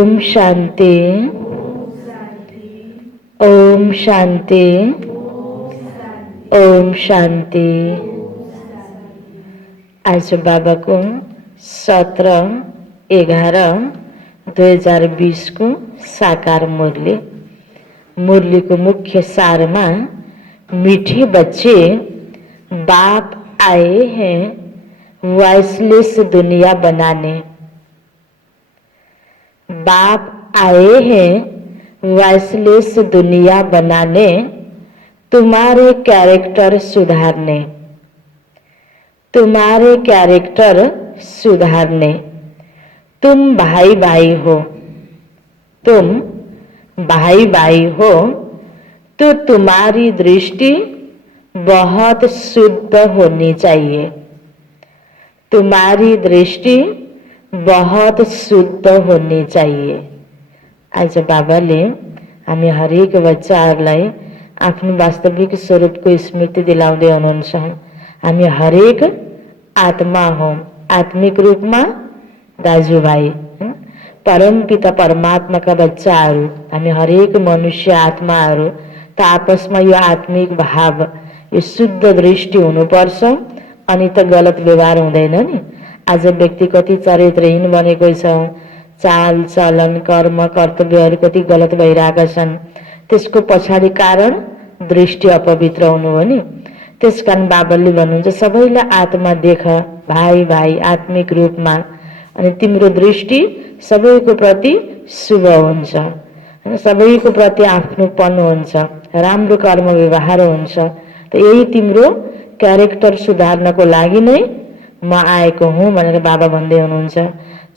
ओम शांति, ओम शांति, ओम शांति। आज बाबा को 17/11/2020 को साकार मुरली। मुरली को मुख्य सार में मीठे बच्चे, बाप आए हैं वॉइसलेस दुनिया बनाने। बाप आए हैं वॉइसलेस दुनिया बनाने, तुम्हारे कैरेक्टर सुधारने, तुम्हारे कैरेक्टर सुधारने। तुम भाई भाई हो, तुम भाई भाई हो, तो तुम्हारी दृष्टि बहुत शुद्ध होनी चाहिए। तुम्हारी दृष्टि बहुत शुद्ध होनी चाहिए। आज बाबाले हामी हरेक बच्चाहरूलाई आफ्नो वास्तविक स्वरूपको स्मृति दिलाउँदै हुनुहुन्छ। हामी हरेक आत्मा हौं, आत्मिक रूपमा दाजुभाइ, परम पिता परमात्माका बच्चाहरू। हामी हरेक मनुष्य आत्माहरू त आपसमा यो आत्मिक भाव, यो शुद्ध दृष्टि हुनुपर्छ, अनि त गलत व्यवहार हुँदैन नि। आज व्यक्ति कति चरित्रहीन बनेको छ, चाल चलन कर्म कर्तव्यहरू कति गलत भइरहेका छन्। त्यसको पछाडि कारण दृष्टि अपवित्र हुनु हो नि। त्यसकारण बाबाले भन्नुहुन्छ सबैलाई आत्मा देख, भाइ भाइ आत्मिक रूपमा, अनि तिम्रो दृष्टि सबैको प्रति शुभ हुन्छ, सबैको प्रति आफ्नोपन हुन्छ, राम्रो कर्म व्यवहार हुन्छ। त यही तिम्रो क्यारेक्टर सुधार्नको लागि नै म आएको हुँ भनेर बाबा भन्दै हुनुहुन्छ।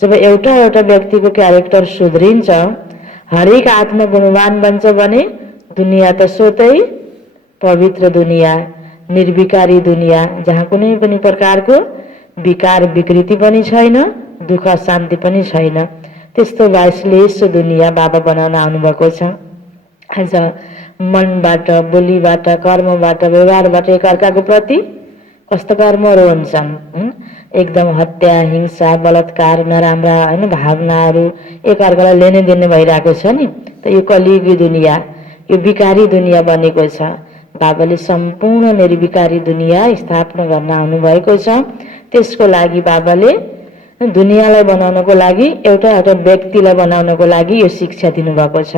जब एउटा एउटा व्यक्तिको क्यारेक्टर सुध्रिन्छ, हरेक आत्मा गुणवान बन्छ भने दुनिया त स्वतै पवित्र दुनिया, निर्विकारी दुनिया, जहाँ कुनै पनि प्रकारको विकार विकृति पनि छैन, दुःख शान्ति पनि छैन। त्यस्तो वॉइसलेस दुनिया बाबा बनाउन आउनुभएको छ। आज मनबाट, बोलीबाट, कर्मबाट, व्यवहारबाट एकअर्काको प्रति कस्तो कर्महरू हुन्छन्, एकदम हत्या, हिंसा, बलात्कार, नराम्रा भावनाहरू एकअर्कालाई लेने देने भइरहेको छ नि। त यो कलियुगी दुनिया, यो विकारी दुनिया बनेको छ। बाबाले सम्पूर्ण निर्विकारी दुनिया स्थापना गर्न आउनुभएको छ। त्यसको लागि बाबाले दुनियालाई बनाउनको लागि, एउटा एउटा व्यक्तिलाई बनाउनको लागि यो शिक्षा दिनुभएको छ।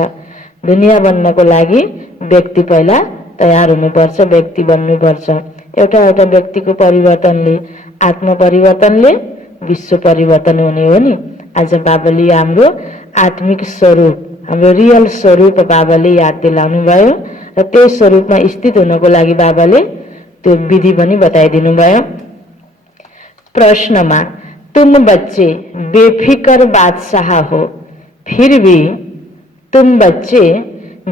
दुनिया बन्नको लागि व्यक्ति पहिला तयार हुनुपर्छ, व्यक्ति बन्नुपर्छ। एउटा एउटा व्यक्तिको परिवर्तनले, आत्म परिवर्तनले विश्व परिवर्तन हुने हो नि। आज बाबाले हाम्रो आत्मिक स्वरूप, हाम्रो रियल स्वरूप बाबाले याद दिलाउनु भयो र त्यो स्वरूपमा स्थित हुनको लागि बाबाले त्यो विधि पनि बताइदिनु भयो। प्रश्नमा तुम बच्चे बेफिकर बादशाह हो, फिर भी तुम बच्चे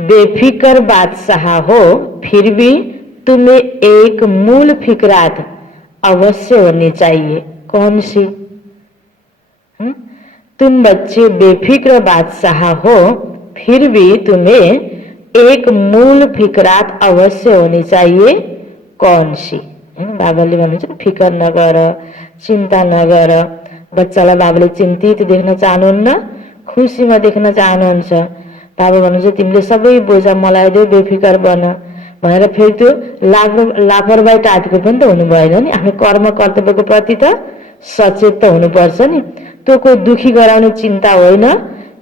बेफिकर बादशाह हो, फिर भी तुम्हें एक मूल फिक्रात अवश्य होनी चाहिए। कौन सी? तुम बच्चे बेफिक्र बादशाह हो, फिर भी तुम्हें एक मूल फिक्रात अवश्य होनी चाहिए। कौन सी? बाबाले भन्नुहुन्छ फिकर नगर, चिन्ता नगर। बच्चालाई बाबाले चिन्तित देख्न चाहनुहुन्न, खुसीमा देख्न चाहनुहुन्छ। बाबा भन्नुहुन्छ तिमीले सबै बोझा मलाई देऊ, बेफिकर बन भनेर फेरि त्यो लापरवाही टाइपको पनि त हुनु भएन नि। आफ्नो कर्म कर्तव्यको प्रति त सचेत त हुनुपर्छ नि। त्यो कोही दुखी गराउने चिन्ता होइन,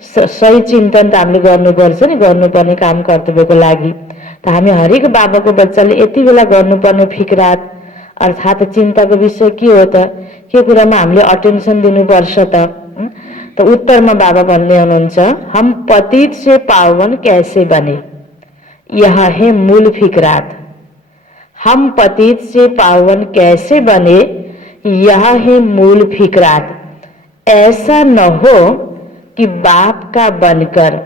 सही चिन्तन त हामीले गर्नुपर्छ नि, गर्नुपर्ने काम कर्तव्यको लागि। त हामी हरेक बाबाको बच्चाले यति बेला गर्नुपर्ने फिक्रात अर्थात् चिन्ताको विषय के हो त, के कुरामा हामीले अटेन्सन दिनुपर्छ त? त उत्तरमा बाबा भन्ने हुनुहुन्छ हम पतित से पावन कैसे बने, यह है मूल फिक्रात। हम पतित से पावन कैसे बने, यह है मूल फिक्रात। ऐसा न हो कि बाप का बनकर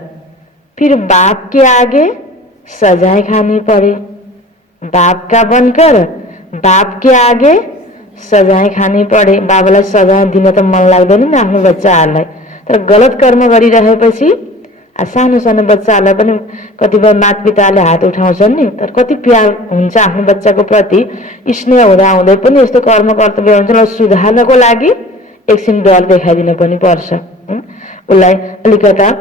फिर बाप के आगे सजाएं खानी पड़े। बाप का बनकर बाप के आगे सजाएं खानी पड़े। बाबालाई सजाय दिन त मन लाग्दैन नि आफ्नो बच्चाहरूलाई। तर गलत कर्म गरिरहेपछि सानो सानो बच्चाहरूलाई पनि कतिपय मातापिताले हात उठाउँछन् नि। तर कति प्यार हुन्छ आफ्नो बच्चाको प्रति, स्नेह हुँदा हुँदै पनि यस्तो कर्म कर्तव्य हुन्छ, सुधार्नको लागि एकछिन डर देखाइदिनु पनि पर्छ। उसलाई अलिकता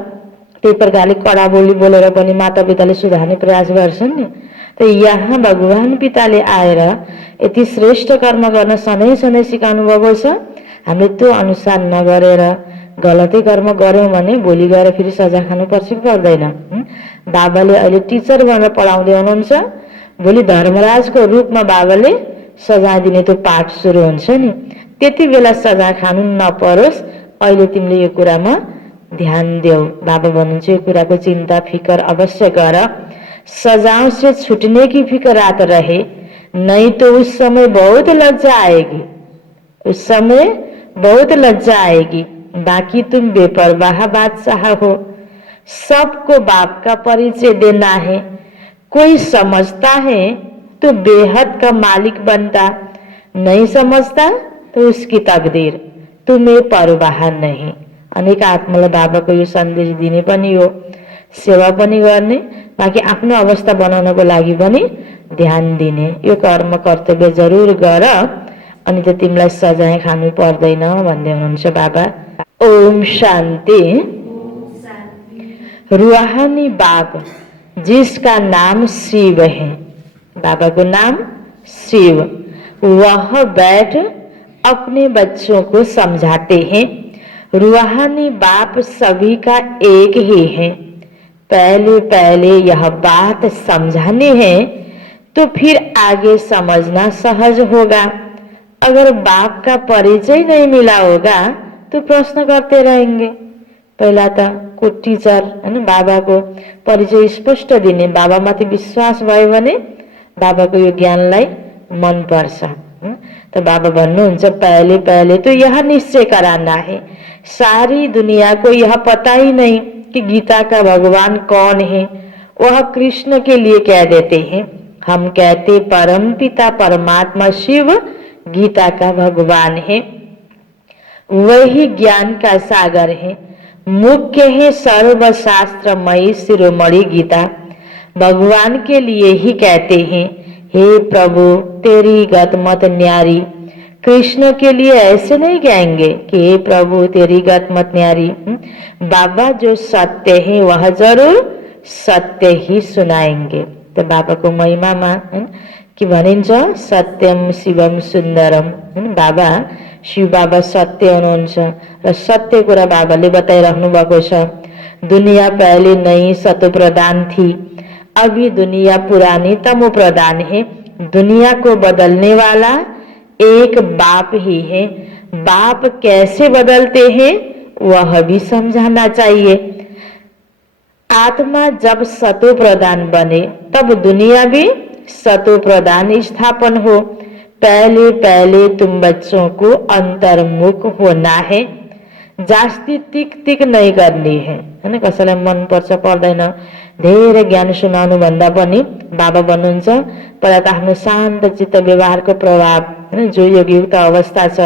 त्यही प्रकारले कडा बोली बोलेर पनि मातापिताले सुधार्ने प्रयास गर्छन् नि। त यहाँ भगवान पिताले आएर यति श्रेष्ठ कर्म गर्न सधैँ सधैँ सिकाउनु भएको छ। हामीले त्यो अनुसार नगरेर गलतै कर्म गर्यौँ भने भोलि गएर फेरि सजाय खानुपर्छ कि पर्दैन। बाबाले अहिले टिचर भनेर पढाउँदै हुनुहुन्छ, भोलि धर्मराजको रूपमा बाबाले सजाय दिने त्यो पाठ सुरु हुन्छ नि, त्यति बेला सजाय खानु नपरोस्, अहिले तिमीले यो कुरामा ध्यान देऊ। बाबा भन्नुहुन्छ यो कुराको चिन्ता फिकर अवश्य गर। सजाओं से छूटने की फिक्र आत रहे, नहीं तो उस समय बहुत लज्जा आएगी, उस समय बहुत लज्जा आएगी। बाकी तुम बेपरवाह बादशाह हो, सबको बाप का परिचय देना है। कोई समझता है तो बेहद का मालिक बनता, नहीं समझता तो उसकी तकदीर, तुम्हें परवाह नहीं। अनेक आत्मालाई बाबाको यो सन्देश दिने पनि हो, सेवा पनि गर्ने, बाँकी आफ्नो अवस्था बनाउनको लागि पनि ध्यान दिने। यो कर्म कर्तव्य जरुर गर, अनि त तिमीलाई सजाय खानु पर्दैन भन्दै हुनुहुन्छ बाबा। ओम शान्ति। रूहानी बाप जिसका नाम शिव है, बाबा को नाम शिव, वह बैठ अपने बच्चों को समझाते हैं। रूहानी बाप सभी का एक ही है। पहले पहले यह बात समझानी है तो फिर आगे समझना सहज होगा। अगर बाप का परिचय नहीं मिला होगा तो प्रश्न करते रहेंगे। पहिला त को टिचर हैन बाबाको परिचय स्पष्ट दिने, बाबामाथि विश्वास भयो भने बाबाको यो ज्ञानलाई मन पर्छ। तो बाबा भन्नुहुन्छ पहले पहले तो यह निश्चय कराना है, सारी दुनिया को यह पता ही नहीं कि गीता का भगवान कौन है। वह कृष्ण के लिए कह देते हैं, हम कहते परम पिता परमात्मा शिव गीता का भगवान है, वही ज्ञान का सागर है, मुख्य है सर्वशास्त्रमयी शिरोमणि गीता। भगवान के लिए ही कहते हैं, हे प्रभु तेरी गत मत न्यारी। कृष्ण के लिए ऐसे नहीं कहेंगे कि हे प्रभु तेरी गत मत न्यारी। बाबा जो सत्य है वह जरूर सत्य ही सुनाएंगे। तो बाबा को महिमा में कि भनिन्छ सत्यम शिवम सुन्दरम। बाबा शिव बाबा सत्य हुनुहुन्छ र सत्य कुरा बाबाले बताइराख्नु भएको छ। दुनिया पहले नई सतो प्रधान थी, अभी दुनिया पुरानी तमो प्रधान है। दुनिया को बदलने वाला एक बाप ही है। बाप कैसे बदलते हैं वह भी समझाना चाहिए। आत्मा जब सतो प्रधान बने तब दुनिया भी सतो प्रधान स्थापन हो। पहले पहले तुम बच्चों को अंतर्मुख होना है, जास्ती टिक टिक नहीं करनी है। हैन कसैलाई मन पर्छ पर्दैन धेरै ज्ञान सुनाउनु भन्दा पनि बाबा भन्नुहुन्छ पहिला त आफ्नो शान्त चित्त व्यवहारको प्रभाव हैन जो योगयुक्त अवस्था छ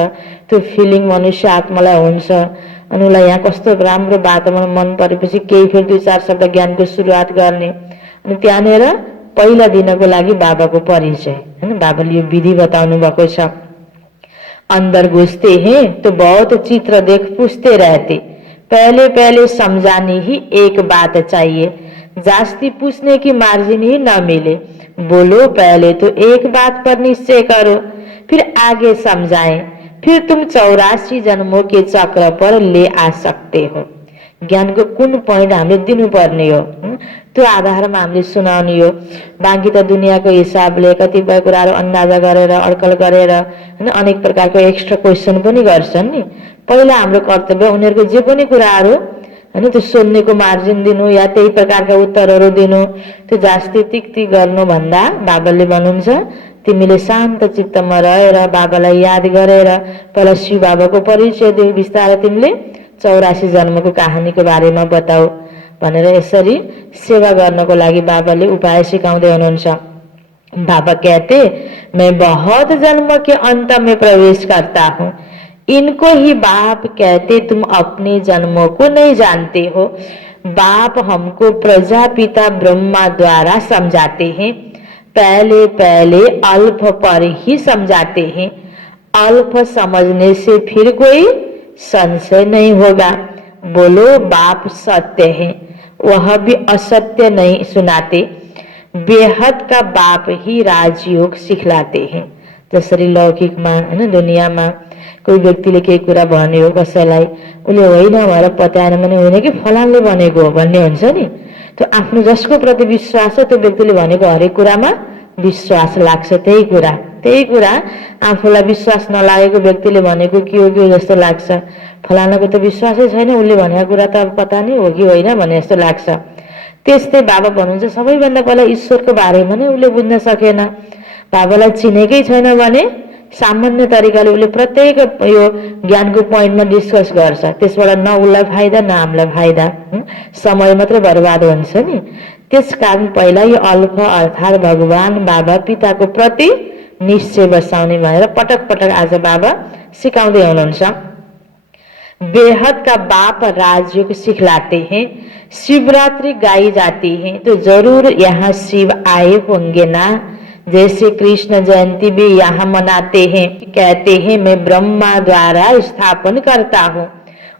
त्यो फिलिङ मनुष्य आत्मालाई हुन्छ। अनि उसलाई यहाँ कस्तो राम्रो वातावरण मन परेपछि केही फेरि 2-4 शब्द ज्ञानको सुरुवात गर्ने। अनि त्यहाँनिर पहिला दिनको लागि बाबाको परिचय हैन बाबाले यो विधि बताउनु भएको छ। अंदर घुसते हैं तो बहुत चित्र देख पूछते रहते, पहले पहले समझानी ही एक बात चाहिए, जास्ती पूछने की मार्जिन ही न मिले। बोलो पहले तो एक बात पर निश्चय करो, फिर आगे समझाएं, फिर तुम 84 जन्मों के चक्र पर ले आ सकते हो। ज्ञानको कुन पोइन्ट हामीले दिनुपर्ने हो त्यो आधारमा हामीले सुनाउने हो। बाँकी त दुनियाँको हिसाबले कतिपय कुराहरू अन्दाजा गरेर अड्कल गरेर हैन अनेक प्रकारको एक्स्ट्रा क्वेसन पनि गर्छन् नि। पहिला हाम्रो कर्तव्य उनीहरूको जे पनि कुराहरू हैन त्यो सोध्नेको मार्जिन दिनु या त्यही प्रकारका उत्तरहरू दिनु, त्यो जास्ती टिकटिक गर्नु भन्दा बाबाले भन्नुहुन्छ तिमीले शान्त चित्तमा रहेर बाबालाई याद गरेर पहिला शिव बाबाको परिचय देऊ, बिस्तारै तिमीले 84 जन्मको कहानीको बारेमा बताऊ भनेर यसरी सेवा गर्नको लागि बाबाले उपाय सिकाउँदै हुनुहुन्छ। बाबा कहते मैं बहुत जन्म के अंत में प्रवेश करता हूँ, इनको ही बाप कहते तुम अपने जन्मों को नहीं जानते हो। बाप हमको प्रजापिता ब्रह्मा द्वारा समझाते हैं, पहले पहले अल्प पर ही समझाते हैं। अल्प समझने से फिर कोई संशय नहीं होगा। बोलो बाप सत्य है, वह भी असत्य नहीं सुनाते। बेहद का बाप ही राजयोग सिखलाते हैं। जसरी लौकिकमा हैन दुनियाँमा कोही व्यक्तिले केही कुरा भन्यो कसैलाई, उसले होइन भनेर पत्याएन भने होइन कि फलानले भनेको हो भन्ने हुन्छ नि। त्यो आफ्नो जसको प्रति विश्वास छ त्यो व्यक्तिले भनेको हरेक कुरामा विश्वास लाग्छ। त्यही कुरा आफूलाई विश्वास नलागेको व्यक्तिले भनेको के हो जस्तो लाग्छ। फलानाको त विश्वासै छैन, उसले भनेको कुरा त अब पता नै हो कि होइन भने जस्तो लाग्छ। त्यस्तै बाबा भन्नुहुन्छ सबैभन्दा पहिला ईश्वरको बारेमा नै उसले बुझ्न सकेन। बाबालाई चिनेकै छैन भने सामान्य तरिकाले उसले प्रत्येक यो ज्ञानको पोइन्टमा डिस्कस गर्छ, त्यसबाट न उसलाई फाइदा न हामीलाई फाइदा, समय मात्रै बर्बाद हुन्छ नि। त्यसकारण पहिला यो अल्फ अर्थात् भगवान बाबा पिताको प्रति निश्चय बसाउने भनेर पटक पटक आज बाबा सिकाउँदै हुनुहुन्छ। बेहद का बाप राजयोग सिखलाते हैं। शिवरात्रि गाई जाती है तो जरूर यहाँ शिव आए होंगे ना। जैसे कृष्ण जयंती भी यहाँ मनाते हैं, कहते हैं मैं ब्रह्मा द्वारा स्थापन करता हूँ।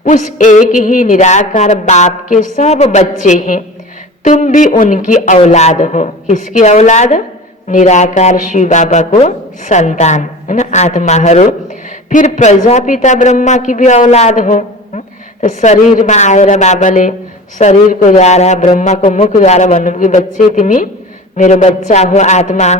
उस एक ही निराकार बाप के सब बच्चे हैं, तुम भी उनकी औलाद हो। किसकी औलाद? निराकार शिव बाबा को संतान है ना, आत्माहरू। फिर प्रजापिता ब्रह्मा की भी औलाद हो। तो शरीर में आएर बाबाले शरीर को द्वारा ब्रह्मा को मुख द्वारा भन्नु कि बच्चे तिमी मेरो बच्चा हो आत्मा।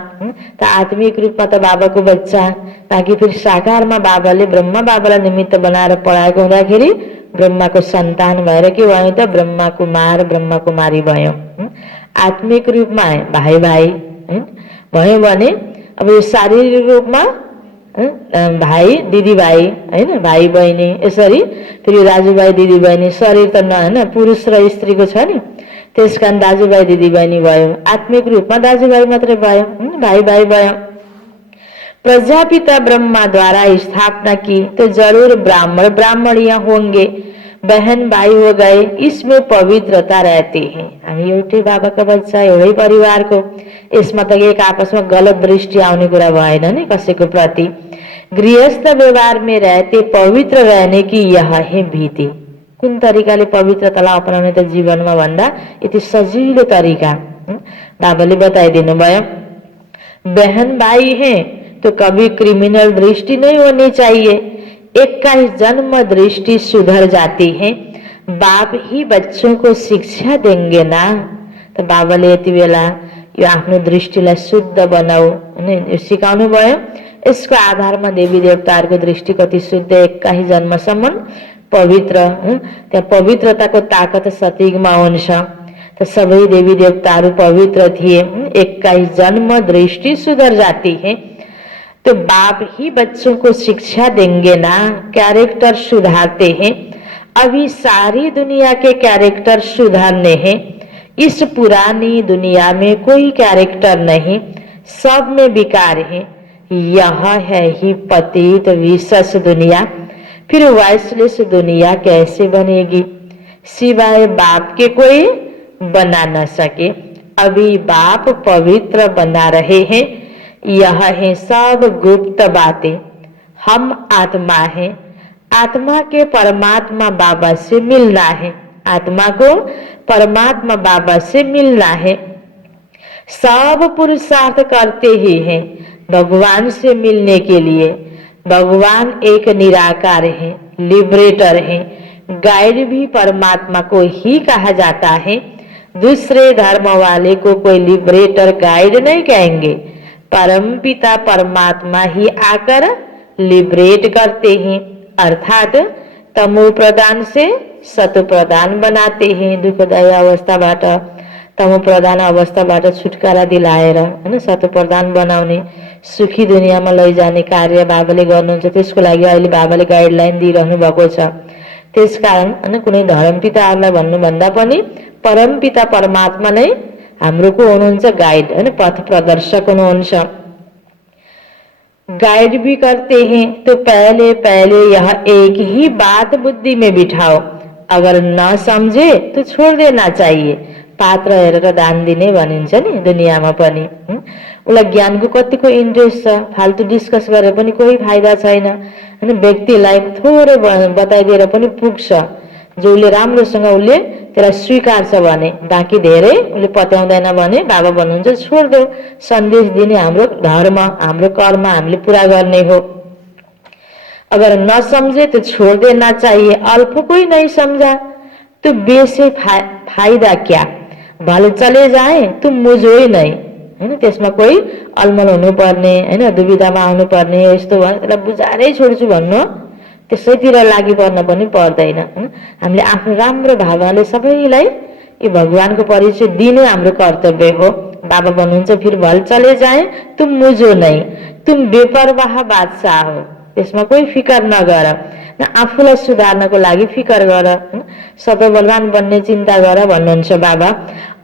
तो आत्मिक रूप में तो बाबा को बच्चा, ताकि फिर साकार में बाबाले ब्रह्मा बाबालाई निमित्त बनाएर पढाएको हुँदाखेरि ब्रह्मा को संतान भएर के भयो त ब्रह्मा कुमार ब्रह्मा कुमारी भयो। आत्मिक रूप में भाई भाई भयो भने अब यो शारीरिक रूप में भाई दिदी भाई हैन, भाई बहिनी यसरी फेरि दाजुभाइ दिदी बहिनी। शरीर त न हैन पुरुष र स्त्रीको छ नि, त्यसकारण दाजुभाइ दिदी बहिनी भयो। आत्मिक रूपमा दाजुभाइ मात्रै भयो, भाई भाई भयो। प्रजापिता ब्रह्मा द्वारा स्थापना की तो जरूर ब्राह्मण ब्राह्मणियां होंगे, बहन भाई हो गए, इसमें पवित्रता रहती है। हामी एउटै बाबाका बच्चा, एउटै परिवारको, यसमा त एक आपसमा गलत दृष्टि आउने कुरा भएन नि कसैको प्रति। गृहस्थ व्यवहार में रहते पवित्र रहने की यह है विधि। कुन तरिकाले पवित्रतालाई अपनाउने त जीवनमा भन्दा यति सजिलो तरिका बाबाले बताइदिनु भयो। बहन भाई है तो कभी क्रिमिनल दृष्टि नहीं होनी चाहिए। 21 जन्म दृष्टि सुधर जाती है। बाप ही बच्चों को शिक्षा देंगे ना। तो बाबाले यति बेला यो आफ्नो दृष्टिलाई शुद्ध बनाऊ अनि सिकाउनु भयो। यसको आधारमा देवी देवताहरूको दृष्टि कति शुद्ध, 21 जन्मसम्म पवित्र। त्यहाँ पवित्रताको ताकत सतीगमा हुन्छ। तो सबै देवी देवताहरू पवित्र थिए। 21 जन्म दृष्टि सुधर जाती है। तो बाप ही बच्चों को शिक्षा देंगे ना, कैरेक्टर सुधारते हैं। अभी सारी दुनिया के कैरेक्टर सुधारने हैं। इस पुरानी दुनिया में कोई कैरेक्टर नहीं, सब में विकार है। यह है ही पतित विशेष दुनिया। फिर वाइसलेस दुनिया कैसे बनेगी? सिवाय बाप के कोई बना न सके। अभी बाप पवित्र बना रहे हैं। यह है सब गुप्त बातें। हम आत्मा हैं, आत्मा के परमात्मा बाबा से मिलना है। आत्मा को परमात्मा बाबा से मिलना है। सब पुरुषार्थ करते ही हैं भगवान से मिलने के लिए। भगवान एक निराकार है, लिबरेटर है। गाइड भी परमात्मा को ही कहा जाता है। दूसरे धर्म वाले को कोई लिबरेटर गाइड नहीं कहेंगे। परमपिता परमात्मा ही आकर लिबरेट करते हैं, अर्थात तमो प्रदान से सतो प्रदान बनाते हैं। दुःखदायी अवस्थाबाट तमो प्रदान अवस्थाबाट छुटकारा दिलाएर हैन सतो प्रदान बनाउने, सुखी दुनियाँमा लैजाने कार्य बाबाले गर्नुहुन्छ। त्यसको लागि अहिले बाबाले गाइडलाइन दिइरहनु भएको छ। त्यसकारण हैन कुनै धर्मपिताहरूलाई भन्नुभन्दा पनि परमपिता परमात्मा नै हाम्रो को हुनुहुन्छ गाइड हैन, पथ प्रदर्शक हुनुहुन्छ। गाइड भी करते हैं तो पहले पहले यह एक ही बात बुद्धि में बिठाओ। अगर न समझे तो छोड़ देना चाहिए। पात्र हेरेर दान दिने भनिन्छ नि दुनियाँमा पनि। उसलाई ज्ञानको कतिको इन्ट्रेस्ट छ, फाल्तु डिस्कस गरेर पनि कोही फाइदा छैन हैन। व्यक्तिलाई थोरै बताइदिएर पनि पुग्छ। जो उसले राम्रोसँग उसले त्यसलाई स्वीकार्छ भने, बाँकी धेरै उसले पत्याउँदैन भने बाबा भन्नुहुन्छ छोडिदेऊ। सन्देश दिने हाम्रो धर्म, हाम्रो कर्म हामीले पुरा गर्ने हो। अगर न समझे तो छोड़ देना चाहिए, अल्प कोई नहीं समझा तो बेसे फायदा क्या, भले चले जाए तुम मुझो ही नहीं, हैन। त्यसमा कोही अलमल हुनुपर्ने, हैन, दुविधामा आउनुपर्ने, यस्तो भयो त्यसलाई बुझाएरै छोड्छु भन्नु त्यसैतिर लागि पर्न पनि पर्दैन। हामीले आफ्नो राम्रो भावनाले सबैलाई यो भगवानको परिचय दिनु हाम्रो कर्तव्य हो। बाबा भन्नुहुन्छ फिर भले चले जाए तुम मुझो नहीं, तुम बेपरवाह बादशाह हो। त्यसमा कोही फिकर नगर, न आफूलाई सुधार्नको लागि फिकर गर, सबै बलवान बन्ने चिन्ता गर भन्नुहुन्छ बाबा।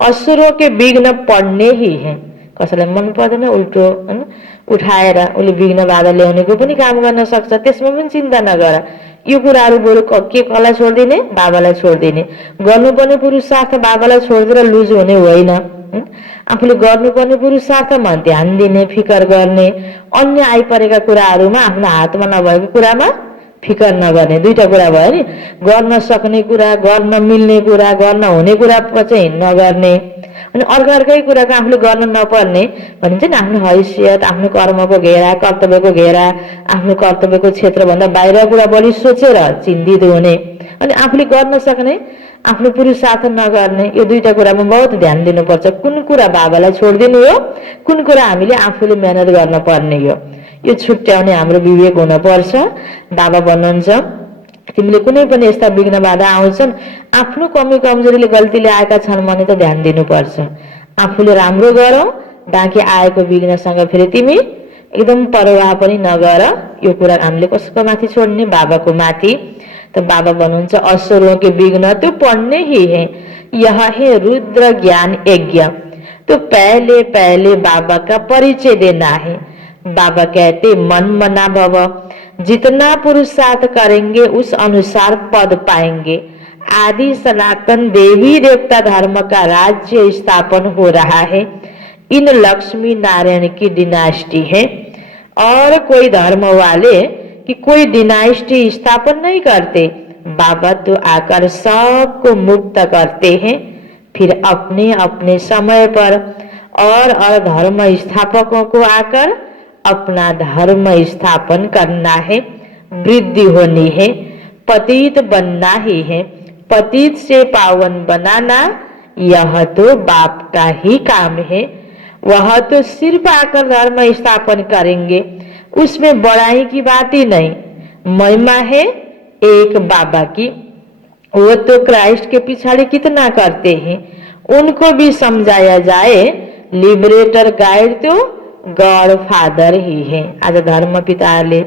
असुरों के विघ्न पढ्ने ही है। कसैलाई मन पर्दैन उल्टो, हैन, उठाएर उसले विघ्न बाधा ल्याउनेको पनि काम गर्न सक्छ, त्यसमा पनि चिन्ता नगर। यो कुराहरू बरु के कसलाई छोडिदिने, बाबालाई छोडिदिने। गर्नुपर्ने पुरुषार्थ बाबालाई छोडेर लुज हुने होइन। आफूले गर्नुपर्ने पुरुषार्थमा ध्यान दिने, फिकर गर्ने, अन्य आइपरेका कुराहरूमा आफ्नो हातमा नभएको कुरामा फिकर नगर्ने। दुईटा कुरा भयो नि, गर्न सक्ने कुरा, गर्न मिल्ने कुरा, गर्न हुने कुरा चाहिँ नगर्ने, अनि अर्कै कुराको आफूले गर्न नपर्ने भनिन्छ नि। आफ्नो हैसियत, आफ्नो कर्मको घेरा, कर्तव्यको घेरा, आफ्नो कर्तव्यको क्षेत्रभन्दा बाहिर कुरा बढी सोचेर चिन्तित हुने, अनि आफूले गर्न सक्ने आफ्नो पुरुषार्थ नगर्ने। यो दुईटा कुरामा बहुत ध्यान दिनुपर्छ। कुन कुरा बाबालाई छोडिदिनु हो, कुन कुरा हामीले आफूले मेहनत गर्न पर्ने हो, यो छुट्याउने हाम्रो विवेक हुनुपर्छ। बाबा भन्नुहुन्छ तिमीले कुनै पनि यस्ता विघ्न बाधा आउँछन्, आफ्नो कमी कमजोरीले गल्तीले आएका छन् भने त ध्यान दिनुपर्छ। आफूले राम्रो गरौ, बाँकी आएको विघ्नसँग फेरि तिमी एकदम परवाह पनि नगर। यो कुरा हामीले कसको माथि छोड्ने, बाबाको माथि। तो बाबा भन्नुहुन्छ असुरों के विघ्न तो पढ़ने ही है, यह है रुद्र ज्ञान यज्ञ। तो पहले पहले बाबा का परिचय देना है। बाबा कहते मन मना भव, जितना पुरुषार्थ करेंगे उस अनुसार पद पाएंगे। आदि सनातन देवी देवता धर्म का राज्य स्थापन हो रहा है। इन लक्ष्मी नारायण की डिनास्टी है। और कोई धर्म वाले कि कोई डिनास्टी स्थापन नहीं करते, बाबा तो आकर सबको मुक्त करते हैं। फिर अपने अपने समय पर और धर्म स्थापकों को आकर अपना धर्म स्थापन करना है, वृद्धि होनी है, पतित बनना ही है। पतित से पावन बनाना यह तो बाप का ही काम है। वह तो सिर्फ आकर धर्म स्थापन करेंगे, उसमें बड़ाई की बात ही नहीं। महिमा है एक बाबा की, वो तो क्राइस्ट के पिछाड़ी कितना करते हैं, उनको भी समझाया जाए। लिबरेटर गाइड तो गॉड फादर ही है। आज धर्म पिताले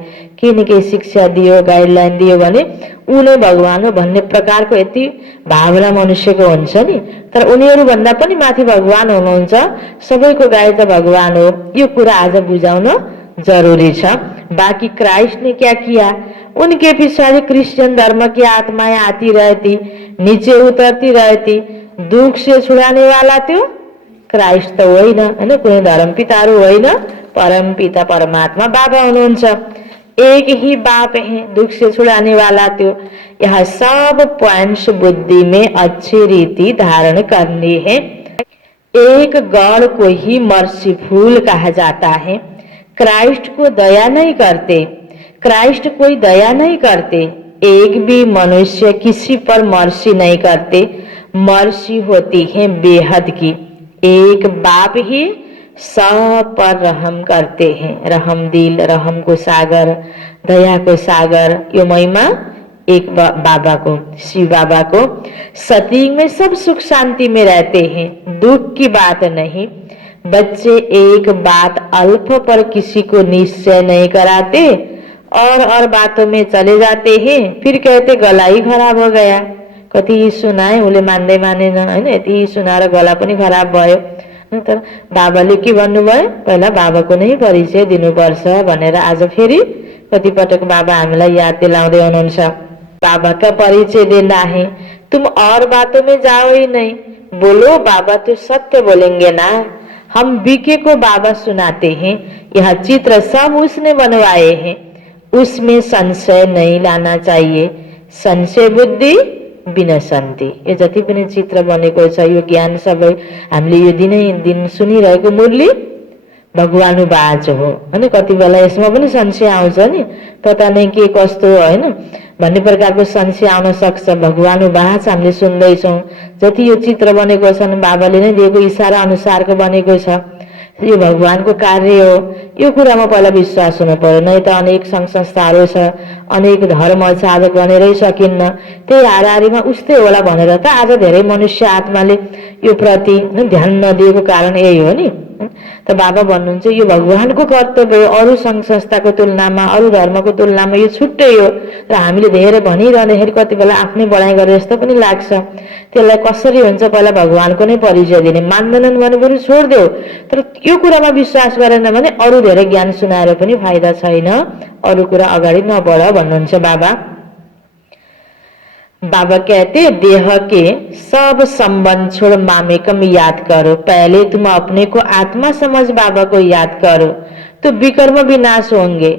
के शिक्षा दियो, गाइडलाइन दियो भने उनी भगवान हो भन्ने प्रकारको यति भावना मनुष्यको हुन्छ नि। तर उनीहरू भन्दा पनि माथि भगवान हुनुहुन्छ, सबैको गाइड त भगवान हो। यो कुरा आज बुझाउन जरूरी छ। बाकी क्राइस्ट ने क्या किया, उनके पिछाड़ी क्रिश्चियन धर्म की आत्माएं आती रहती, नीचे उतरती रहती। दुख से छुड़ाने वाला त्यो क्राइस्ट त होइन, हैन, कुनै धर्म पिताहरू होइन, परम पिता परमात्मा बाबा हुनुहुन्छ। एक ही बाप है, दुख से छुड़ाने वाला त्यो। यह सब पॉइंट्स बुद्धि में अच्छी रीति धारण करनी है। एक गॉड को ही मर्सीफुल कहा जाता है। क्राइस्ट को दया नहीं करते, क्राइस्ट कोई दया नहीं करते। एक भी मनुष्य किसी पर मर्सी नहीं करते। मर्सी होती है बेहद की। एक बाप ही सब पर रहम करते हैं। रहम दिल, रहम को सागर, दया को सागर। यो महिमा एक बाबा को, शिव बाबा को। सतयुग में सब सुख शांति में रहते हैं, दुख की बात नहीं। बच्चे एक बात अल्प पर किसी को निश्चय नहीं कराते और बातों में चले जाते हैं, फिर कहते गला ही खराब हो गया। कति सुनाए उसले मान्दै मानेन, हैन, यति सुनाएर गला पनि खराब भयो। तर बाबाले के भन्नुभयो, पहिला बाबाको नै परिचय दिनुपर्छ भनेर आज फेरि कतिपटक बाबा हामीलाई याद दिलाउँदै हुनुहुन्छ। बाबा का परिचय देना है, तुम और बातों में जाओ ही नहीं, बोलो बाबा तो सत्य बोलेंगे ना। हम बीके को बाबा सुनाते हैं, यह चित्र सब उसने बनवाए हैं, उसमें संशय नहीं लाना चाहिए। संशय बुद्धि विनशन्ति। यो जति पनि चित्र बनेको छ, यो ज्ञान सबै हामीले यो दिनै दिन सुनिरहेको मुरली भगवानुवाच हो हैन। कति बेला यसमा पनि संशय आउँछ नि, पता नै के कस्तो हैन भन्ने प्रकारको संशय आउन सक्छ। भगवानुवाच हामीले सुन्दैछौँ, जति यो चित्र बनेको छ बाबाले नै दिएको इशारा अनुसारको बनेको छ, यो भगवानको कार्य हो। यो कुरामा पहिला विश्वास हुनु पर्यो, नै त अनेक सङ्घ संस्थाहरू छ, अनेक धर्म छ, आज गनेरै सकिन्न। त्यही हाराहारीमा उस्तै होला भनेर त आज धेरै मनुष्य आत्माले यो प्रति ध्यान नदिएको कारण यही हो नि। त बाबा भन्नुहुन्छ यो भगवानको कर्तव्य हो, अरू सङ्घ संस्थाको तुलनामा, अरू धर्मको तुलनामा यो छुट्टै हो। र हामीले धेरै भनिरहँदाखेरि कति बेला आफ्नै बढाइ गरे जस्तो पनि लाग्छ। त्यसलाई कसरी हुन्छ पहिला भगवानको नै परिचय दिने। मान्दैनन् भने बरु छोडिदेऊ, तर यो कुरामा विश्वास गरेन भने अरू धेरै ज्ञान सुनाएर पनि फाइदा छैन, अरू कुरा अगाडि नबढ भन्नुहुन्छ बाबा। बाबा कहते देह के सब संबंध छोड़ मामेकम याद करो। पहले तुम अपने को आत्मा समझ बाबा को याद करो तो विकर्म विनाश होंगे,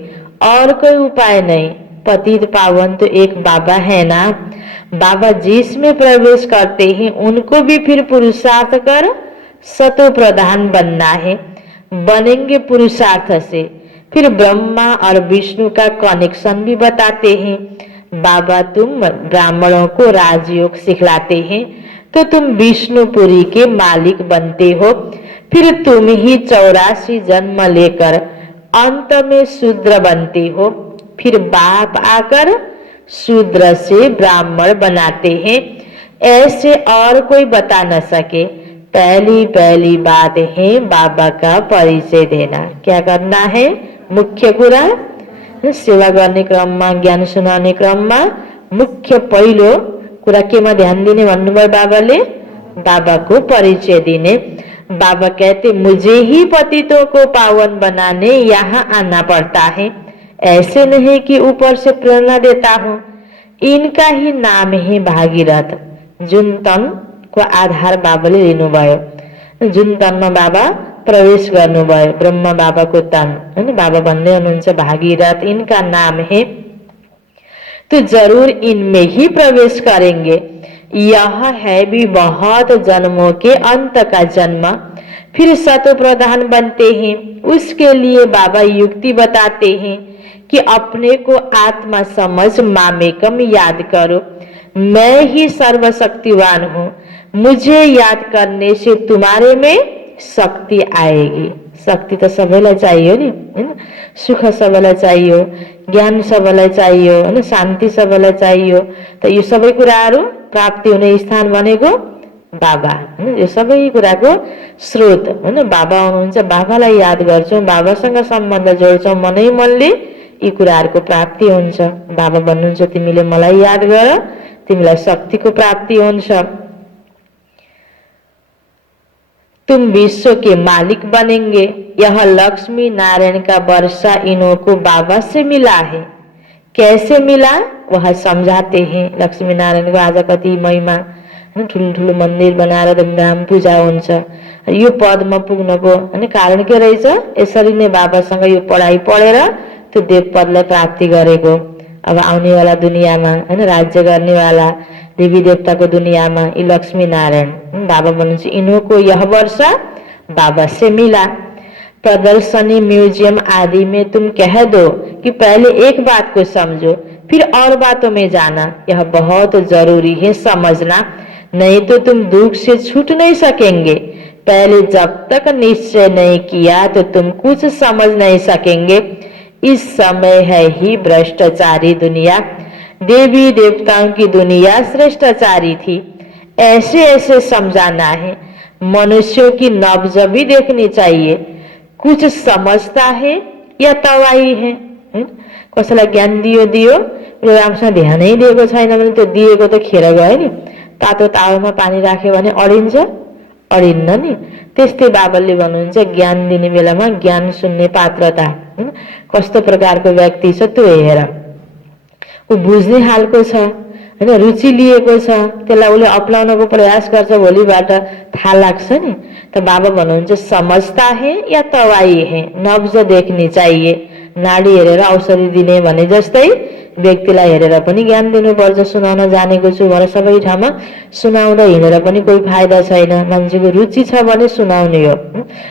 और कोई उपाय नहीं। पतित पावन तो एक बाबा है ना। बाबा जिसमें प्रवेश करते हैं उनको भी फिर पुरुषार्थ कर सतो प्रधान बनना है। बनेंगे पुरुषार्थ से। फिर ब्रह्मा और विष्णु का कनेक्शन भी बताते हैं। बाबा तुम ब्राह्मणों को राजयोग सिखलाते हैं तो तुम विष्णुपुरी के मालिक बनते हो। फिर तुम ही 84 जन्म लेकर अंत में शूद्र बनते हो। फिर बाप आकर शूद्र से ब्राह्मण बनाते हैं। ऐसे और कोई बता न सके। पहली पहली बात है बाबा का परिचय देना। क्या करना है? मुख्य कुरा सेवा गर्ने क्रममा, ज्ञान सुनाउने क्रममा मुख्य पहिलो कुरा केमा ध्यान दिने भन्नुभयो बाबाले? बाबाको परिचय दिने। बाबा कहते मुझे ही पतितों को पावन बनाने यहाँ आना पड़ता है। ऐसे नहीं कि ऊपर से प्रेरणा देता हूँ। इनका ही नाम है भागीरथ। जुन तन को आधार बाबाले लिनुभयो, जुन तनमा बाबा प्रवेश गर्नुभयो, ब्रह्मा बाबाको तन हैन। बाबा भन्दै हुनुहुन्छ भागीरथ इनका नाम है, तो जरूर इनमें ही प्रवेश करेंगे। यह है भी बहुत जन्मों के अंत का जन्म। फिर सतो प्रधान बनते हैं। उसके लिए बाबा युक्ति बताते हैं कि अपने को आत्मा समझ मामेकम याद करो। मैं ही सर्वशक्तिवान हूँ। मुझे याद करने से तुम्हारे में शक्ति आएगी। शक्ति त सबैलाई चाहियो नि हैन। सुख सबैलाई चाहियो, ज्ञान सबैलाई चाहियो हैन, शान्ति सबैलाई चाहियो। त यो सबै कुराहरू प्राप्ति हुने स्थान भनेको बाबा हैन। यो सबै कुराको स्रोत हैन बाबा हुनुहुन्छ। बाबालाई याद गर्छौँ, बाबासँग सम्बन्ध जोड्छौँ मनै मनले, यी कुराहरूको प्राप्ति हुन्छ। बाबा भन्नुहुन्छ तिमीले मलाई याद गर, तिमीलाई शक्तिको प्राप्ति हुन्छ। तुम विश्व के मालिक बनेंगे। यह लक्ष्मी नारायण का वर्षा इन्हों को बाबा से मिला है। कैसे मिला वह समझाते हैं। लक्ष्मी नारायण को आज कति महिमा, ठुलो मन्दिर बनाएर धुमधाम पूजा हुन्छ। यो पदमा पुग्नको हैन कारण के रहेछ? यसरी नै बाबासँग यो पढाइ पढेर त्यो देव पदलाई प्राप्ति गरेको। अब आउनेवाला दुनियाँमा हैन राज्य गर्नेवाला देवी देवताको दुनियाँमा यी लक्ष्मी नारायण बाबा भन्नुहुन्छ इन्होंको यह वर्षा बाबा से मिला। प्रदर्शनी म्यूजियम आदि में तुम कह दो कि पहले एक बात को समझो फिर और बातों में जाना। यह बहुत जरूरी है समझना, नहीं तो तुम दुख से छूट नहीं सकेंगे। पहले जब तक निश्चय नहीं किया तो तुम कुछ समझ नहीं सकेंगे। इस समय है ही भ्रष्टाचारी दुनिया। देवी देवताओं की दुनिया श्रेष्ठाचारी थी। ऐसे ऐसे समझाना है। मनुष्यों की नब्ज भी देखनी चाहिए। कुछ समझता है या तवाई है। कसैलाई ज्ञान दियो दियो राम्रोसँग ध्यानै दिएको छैन भने त्यो दिएको त खेर गयो नि। तातो तावामा पानी राख्यो भने अडिन्छ? अडिन्न नि। त्यस्तै बाबाले भन्नुहुन्छ ज्ञान दिने बेलामा ज्ञान सुन्ने पात्रता कस्तो प्रकारको व्यक्ति छ त्यो हेर। ऊ बुझ्ने खालको छ हैन, रुचि लिएको छ, त्यसलाई उसले अपनाउनको प्रयास गर्छ, भोलिबाट थाहा लाग्छ नि। त बाबा भन्नुहुन्छ समझता है या तवाई है। नब्ज देख्ने चाहिए। नाडी हेरेर औषधि दिने भने जस्तै व्यक्तिलाई हेरेर पनि ज्ञान दिनुपर्छ। सुनाउन जानेको छु भनेर सबै ठाउँमा सुनाउँदा हिँडेर पनि कोही फाइदा छैन। मान्छेको रुचि छ भने सुनाउने हो।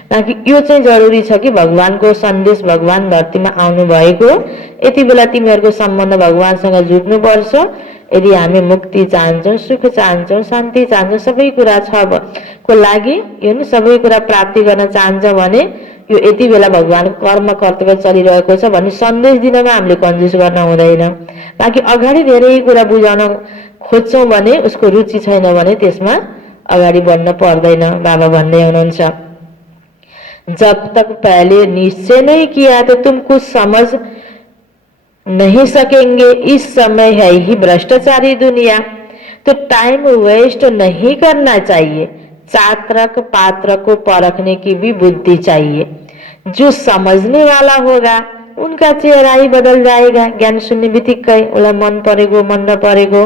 ताकि यो चाहिँ जरुरी छ कि भगवानको सन्देश भगवान धरतीमा आउनु भएको, यति बेला तिमीहरूको सम्बन्ध भगवानसँग जुट्नुपर्छ। यदि हामी मुक्ति चाहन्छौँ, सुख चाहन्छौँ, शान्ति चाहन्छौँ, सबै कुरा छ को लागि यो नि सबै कुरा प्राप्ति गर्न चाहन्छ भने यो यति बेला भगवानको कर्म कर्तव्य चलिरहेको छ भन्ने सन्देश दिनमा हामीले कन्जुस गर्न हुँदैन। ताकि अगाडि धेरै कुरा बुझाउन खोज्छौँ भने उसको रुचि छैन भने त्यसमा अगाडि बढ्न पर्दैन। बाबा भन्दै हुनुहुन्छ, जब तक पहले निश्चय नहीं किया तो तुम कुछ समझ नहीं सकेंगे। इस समय है ही भ्रष्टाचारी दुनिया, तो टाइम वेस्ट नहीं करना चाहिए। चात्रक पात्र को परखने की भी बुद्धि चाहिए। जो समझने वाला होगा उनका चेहरा ही बदल जाएगा। ज्ञान सुन्ने बित्तिकै उसलाई मन परेको मन नपरेको,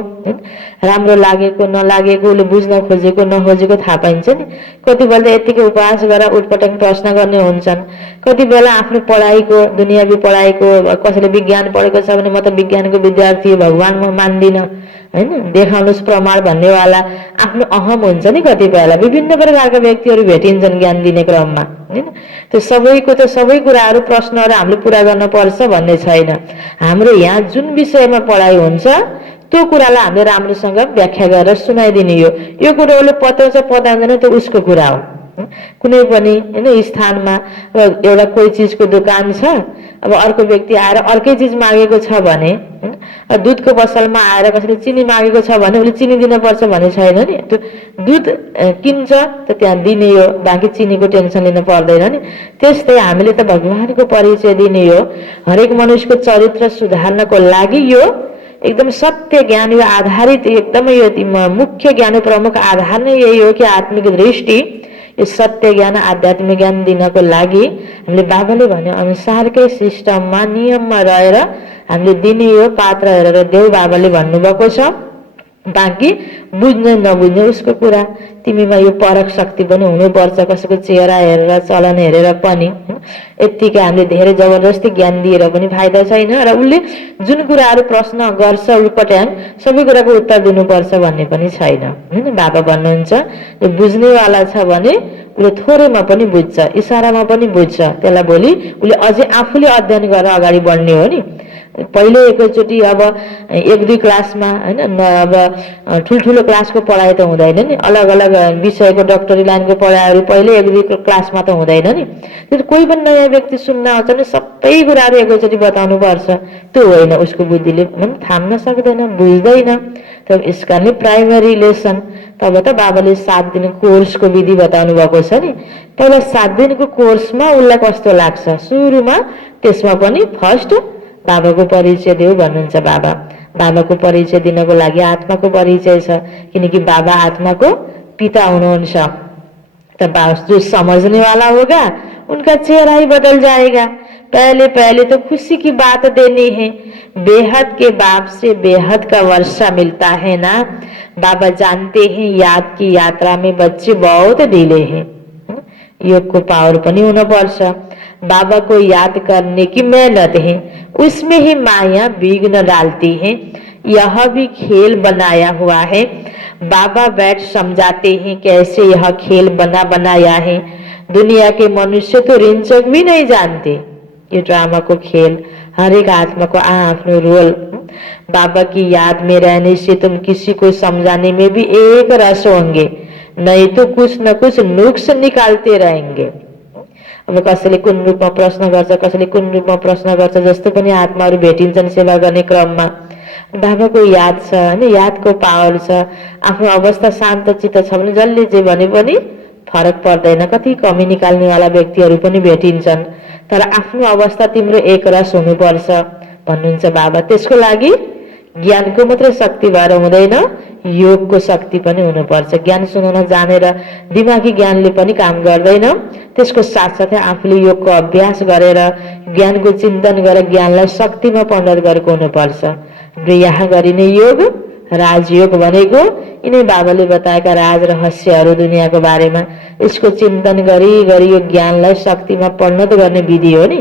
राम्रो लागेको नलागेको, उसले बुझ्न खोजेको नखोजेको थाहा पाइन्छ नि। कति बेला यतिकै उपहास गरेर उटपटाङ प्रश्न गर्ने हुन्छन्। कति बेला आफ्नो पढाइको दुनियावी पढाइको, कसैले विज्ञान पढेको छ भने म त विज्ञानको विद्यार्थी हो, भगवान म मान्दिनँ हैन, देखाउनुस् प्रमाण भन्नेवाला आफ्नो अहम हुन्छ नि। कति बेला विभिन्न प्रकारका व्यक्तिहरू भेटिन्छन् ज्ञान दिने क्रममा हैन। त्यो सबैको त सबै कुराहरू प्रश्नहरू हामीले पुरा गर्न पर्छ भन्ने छैन। हाम्रो यहाँ जुन विषयमा पढाइ हुन्छ त्यो कुरालाई हामीले राम्रोसँग व्याख्या गरेर सुनाइदिने हो। यो कुरा उसले पत्याउँछ पत्याउँदैन त्यो उसको कुरा हो। कुनै पनि हैन स्थानमा एउटा कोही चिजको दोकान छ, अब अर्को व्यक्ति आएर अर्कै चिज मागेको छ भने, दुधको पसलमा आएर कसैले चिनी मागेको छ भने उसले चिनी दिनुपर्छ भन्ने छैन नि। त्यो दुध किन्छ त त्यहाँ दिने हो, बाँकी चिनीको टेन्सन लिन पर्दैन नि। त्यस्तै हामीले त भगवानको परिचय दिने हो। हरेक मनुष्यको चरित्र सुधार्नको लागि यो एकदम सत्य ज्ञान यो आधारित, एकदमै यो मुख्य ज्ञान प्रमुख आधार नै यही हो कि आत्मिक दृष्टि, यो सत्य ज्ञान आध्यात्मिक ज्ञान दिनको लागि हामीले बाबाले भने अनुसारकै सिस्टममा नियममा रहेर हामीले दिने हो। पात्र हेरेर देऊ बाबाले भन्नुभएको छ। बाँकी बुझ्ने नबुझ्ने उसको कुरा। तिमीमा यो परख शक्ति पनि हुनुपर्छ, कसैको चेहरा हेरेर चलन हेरेर पनि। यत्तिकै हामीले धेरै जबरजस्ती ज्ञान दिएर पनि फाइदा छैन र उसले जुन कुराहरू प्रश्न गर्छ उल्पट्याङ सबै कुराको उत्तर दिनुपर्छ भन्ने पनि छैन हैन। बाबा भन्नुहुन्छ यो बुझ्नेवाला छ भने उसले थोरैमा पनि बुझ्छ, इसारामा पनि बुझ्छ। त्यसलाई भोलि उसले अझै आफूले अध्ययन गरेर अगाडि बढ्ने हो नि। पहिले एकैचोटि अब 1-2 क्लासमा हैन, अब ठुल्ठुलो क्लासको पढाइ त हुँदैन नि। अलग अलग विषयको डक्टरी लाइनको पढाइहरू पहिले 1-2 क्लासमा त हुँदैन नि। त्यो कोही पनि नयाँ व्यक्ति सुन्न आउँछ भने सबै कुराहरू एकैचोटि बताउनु पर्छ, त्यो होइन। उसको बुद्धिले पनि थाम्न सक्दैन, बुझ्दैन। तब यसका नि प्राइमरी लेसन तब त बाबाले 7 दिन कोर्सको विधि बताउनु भएको छ नि। पहिला 7 दिनको कोर्समा उसलाई कस्तो लाग्छ सुरुमा, त्यसमा पनि फर्स्ट बाबाको परिचय देऊ भन्नुहुन्छ बाबा। बाबाको परिचय दिनको लागि आत्माको परिचय छ, किनकि बाबा आत्माको पिता हुनुहुन्छ। तब जो समझने वाला होगा उनका चेहरा ही बदल जाएगा। पहले पहले तो खुशी की बात देनी है, बेहद के बाप से बेहद का वर्षा मिलता है ना। बाबा जानते हैं याद की यात्रा में बच्चे बहुत ढीले हैं। योग को पावर पनि हुनुपर्छ। बाबा को याद करने की मेहनत है, उसमें ही माया विघ्न डालती है। यह भी खेल बनाया हुआ है। बाबा बैठ समझाते हैं कैसे यह खेल बना बनाया है। दुनिया के मनुष्य तो रिंचक भी नहीं जानते ये ड्रामा को खेल। हर एक आत्मा को आफ्नो रोल। बाबा की याद में रहने से तुम किसी को समझाने में भी एक रस होंगे, नहीं तो कुछ न कुछ नुक्स निकालते रहेंगे। अब कसैले कुन रूपमा प्रश्न गर्छ, कसैले कुन रूपमा प्रश्न गर्छ, जस्तो पनि आत्माहरू भेटिन्छन् सेवा गर्ने क्रममा। बाबाको याद छ हैन, यादको पावर छ। आफ्नो अवस्था शान्त चित्त छ भने जसले जे भने पनि फरक पर्दैन। कति कमी निकाल्नेवाला व्यक्तिहरू पनि भेटिन्छन्, तर आफ्नो अवस्था तिम्रो एक रस हुनुपर्छ भन्नुहुन्छ बाबा। त्यसको लागि ज्ञानको मात्रै शक्ति भएर हुँदैन, योगको शक्ति पनि हुनुपर्छ। ज्ञान सुनाउन जानेर दिमागी ज्ञानले पनि काम गर्दैन। त्यसको साथसाथै आफूले योगको अभ्यास गरेर ज्ञानको चिन्तन गरेर ज्ञानलाई शक्तिमा परिणत गरेको हुनुपर्छ। र यहाँ गरिने योग राजयोग भनेको यिनै बाबाले बताएका राज रहस्यहरू दुनियाँको बारेमा, यसको चिन्तन गरी गरी यो ज्ञानलाई शक्तिमा परिणत गर्ने विधि हो नि।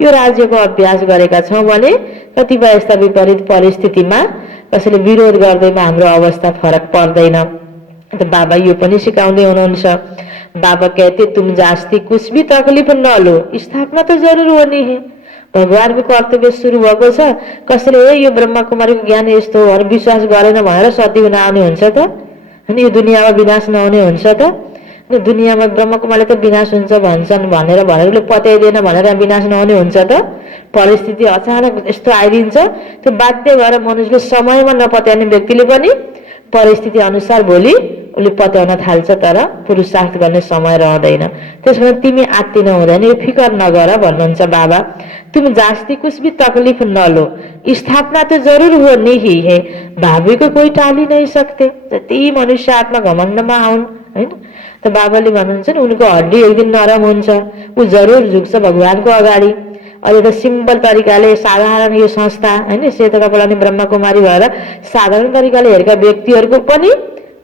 यो राज्यको अभ्यास गरेका छौँ भने कतिपय यस्ता विपरीत परिस्थितिमा कसैले विरोध गर्दैमा हाम्रो अवस्था फरक पर्दैन। तो बाबा यो पनि सिकाउँदै हुनुहुन्छ। बाबा कहते तुम जास्ती कुछ भी तकलीफ न लो, स्थापना तो जरूर होनी है। भगवानको कर्तव्य सुरु भएको छ, कसैले ए यो ब्रह्मकुमारीको ज्ञान यस्तो हो भनेर विश्वास गरेन भनेर सती हुन आउने हुन्छ त? अनि यो दुनियाँमा विनाश नहुने हुन्छ त? दुनियाँमा ब्रह्मकुमारीले त विनाश हुन्छ भन्छन् भनेर भनेरले पत्याइदिएन भनेर विनाश नहुने हुन्छ त? परिस्थिति अचानक यस्तो आइदिन्छ, त्यो बाध्य भएर मनुष्यले समयमा नपत्याउने व्यक्तिले पनि परिस्थिति अनुसार भोलि उसले पत्याउन थाल्छ, तर पुरुषार्थ गर्ने समय रहँदैन। त्यसकारण तिमी आत्तिनु हुँदैन, यो फिकर नगर भन्नुहुन्छ बाबा। तुम जास्ती कुछ भी तकलीफ न लो, स्थापना तो जरूर होनी ही है, भावी को कोही टाली नहीं सकते। जति मनुष्य आत्मा घमण्डमा आउन् हैन, त बाबाले भन्नुहुन्छ नि उनको हड्डी एक दिन नरम हुन्छ, ऊ जरुर झुक्छ भगवानको अगाडि। अहिले त सिम्पल तरिकाले साधारण यो संस्था हैन सेतो कपडा अनि ब्रह्मकुमारी भएर साधारण तरिकाले हेरेका व्यक्तिहरूको पनि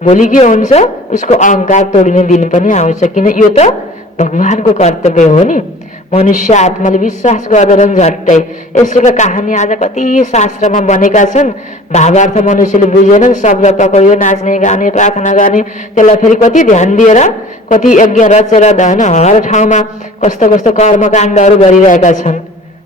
भोलि के हुन्छ, उसको अहंकार तोडिने दिन पनि आउँछ। किन यो त भगवानको कर्तव्य हो नि। मनुष्य आत्माले विश्वास गर्दैनन् झट्टै। यसैका कहानी आज कति शास्त्रमा बनेका छन्, भावार्थ मनुष्यले बुझेनन्, शब्द पक्रियो, नाच्ने गाउने प्रार्थना गर्ने, त्यसलाई फेरि कति ध्यान दिएर कति यज्ञ रचेर हैन हर ठाउँमा कस्तो कस्तो कर्मकाण्डहरू गरिरहेका छन्।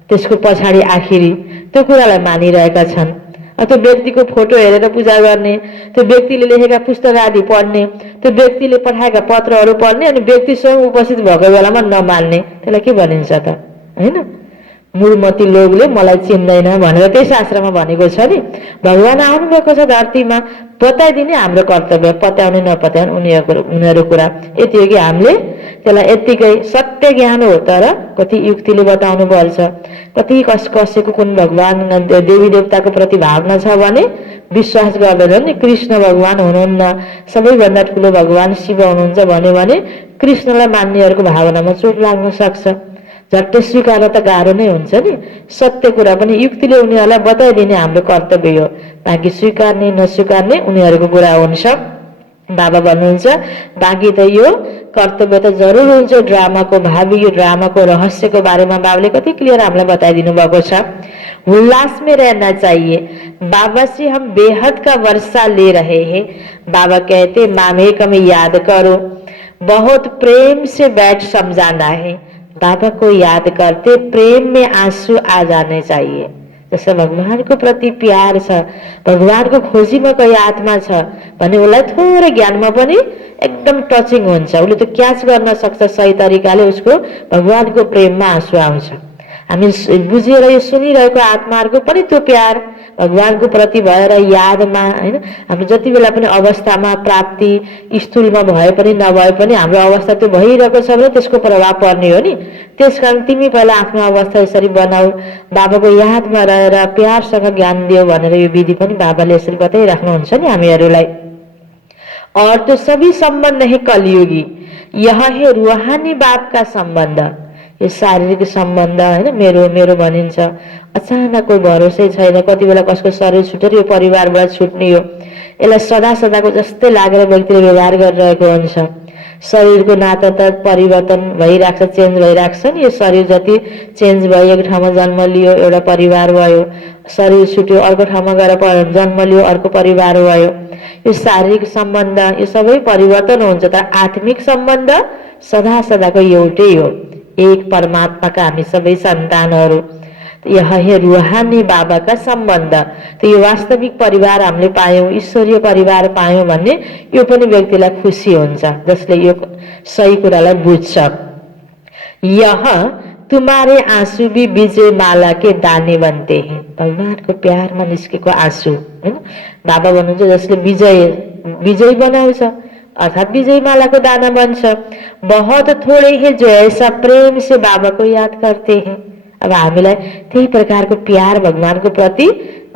त्यसको पछाडि आखिरी त्यो कुरालाई मानिरहेका छन्। त्यो व्यक्तिको फोटो हेरेर पूजा गर्ने, त्यो व्यक्तिले लेखेका पुस्तक आदि पढ्ने, त्यो व्यक्तिले पठाएका पत्रहरू पढ्ने, अनि व्यक्ति स्वयं उपस्थित भएको बेलामा नमान्ने, त्यसलाई के भनिन्छ त हैन? मूलमती लोगले मलाई चिन्दैन भनेर त्यही शास्त्रमा भनेको छ नि। भगवान आउनुभएको छ धरतीमा, बताइदिने हाम्रो कर्तव्य, पत्याउने नपत्याउने उनीहरू कुरा। यति हो कि हामीले त्यसलाई यत्तिकै सत्य ज्ञान हो, तर कति युक्तिले बताउनु पर्छ। कति कसैको कुन भगवान देवी देवताको प्रति भावना छ भने विश्वास गर्दैनन् नि। कृष्ण भगवान हुनुहुन्न, सबैभन्दा ठुलो भगवान शिव हुनुहुन्छ भन्यो भने कृष्णलाई मान्नेहरूको भावनामा चोट लाग्न सक्छ। झट्टै स्वीकार त गाह्रो नै हुन्छ नि। सत्य कुरा पनि युक्तिले उनीहरूलाई बताइदिने हाम्रो कर्तव्य हो, बाँकी स्वीकार्ने नस्वीकार्ने उनीहरूको कुरा हुन्छ। बाबा भन्नुहुन्छ बाँकी त यो कर्तव्य त जरुर हुन्छ। ड्रामाको भावी यो ड्रामाको रहस्यको बारेमा बाबाले कति क्लियर हामीलाई बताइदिनु भएको छ। उल्लास में रहना चाहिए, बाबा से हम बेहद का वर्षा ले रहे हैं। बाबा कहते मामेक में याद करो, बहुत प्रेम से बैठ समझाना है। बाबा को याद करते प्रेम में आंसू आ जाने चाहिए। जैसे भगवानको प्रति प्यार छ, भगवानको खोजीमा कोही आत्मा छ भने उसलाई थोरै ज्ञानमा पनि एकदम टचिङ हुन्छ, उसले त क्याच गर्न सक्छ सही तरिकाले, उसको भगवानको प्रेममा आँसु आउँछ। हामी बुझेर यो सुनिरहेको आत्माहरूको पनि त्यो प्यार भगवानको प्रति भएर यादमा हैन, हामी जति बेला पनि अवस्थामा प्राप्ति स्थूलमा भए पनि नभए पनि हाम्रो अवस्था त्यो भइरहेको छ भने त्यसको प्रभाव पर्ने हो नि। त्यसकारण तिमी पहिला आफ्नो अवस्था यसरी बनाऊ, बाबाको यादमा रहेर प्यारसँग ज्ञान दियो भनेर यो विधि पनि बाबाले यसरी बताइराख्नुहुन्छ नि हामीहरूलाई। और तो सभी संबंध है कलयुगी, यह है रूहानी बाप का सम्बन्ध। यो शारीरिक सम्बन्ध हैन, मेरो मेरो भनिन्छ, अचानक कोही भरोसै छैन, कति बेला कसको शरीर छुटेर यो परिवारबाट छुट्ने हो। यसलाई सदा सदाको जस्तै लागेर व्यक्तिले व्यवहार गरिरहेको हुन्छ। शरीरको नाता त परिवर्तन भइराख्छ, चेन्ज भइराख्छ नि। यो शरीर जति चेन्ज भयो, एक ठाउँमा जन्म लियो एउटा परिवार भयो, शरीर छुट्यो अर्को ठाउँमा गएर जन्म लियो अर्को परिवार भयो। यो शारीरिक सम्बन्ध यो सबै परिवर्तन हुन्छ, तर आत्मिक सम्बन्ध सदा सदाको एउटै हो, एक परमात्माका हामी सबै सन्तानहरू। यह है रूहानी बाबा का सम्बन्ध। तो यो वास्तविक परिवार हामीले पायौं, ईश्वरीय परिवार पायौं भन्ने यो पनि व्यक्तिलाई खुसी हुन्छ जसले यो सही कुरालाई बुझ्छ। यह तुम्हारे आंसू भी विजय माला के दाने बनते हैं। भगवानको प्यारमा निस्केको आंसू हैन, बाबा भन्नुहुन्छ जसले विजय बनाउँछ अर्थात विजय माला को दाना बन्छ। बहुत थोड़े हैं जो ऐसा प्रेम से बाबा को याद करते हैं। अब हामीलाई त्यही प्रकारको प्यार भगवानको प्रति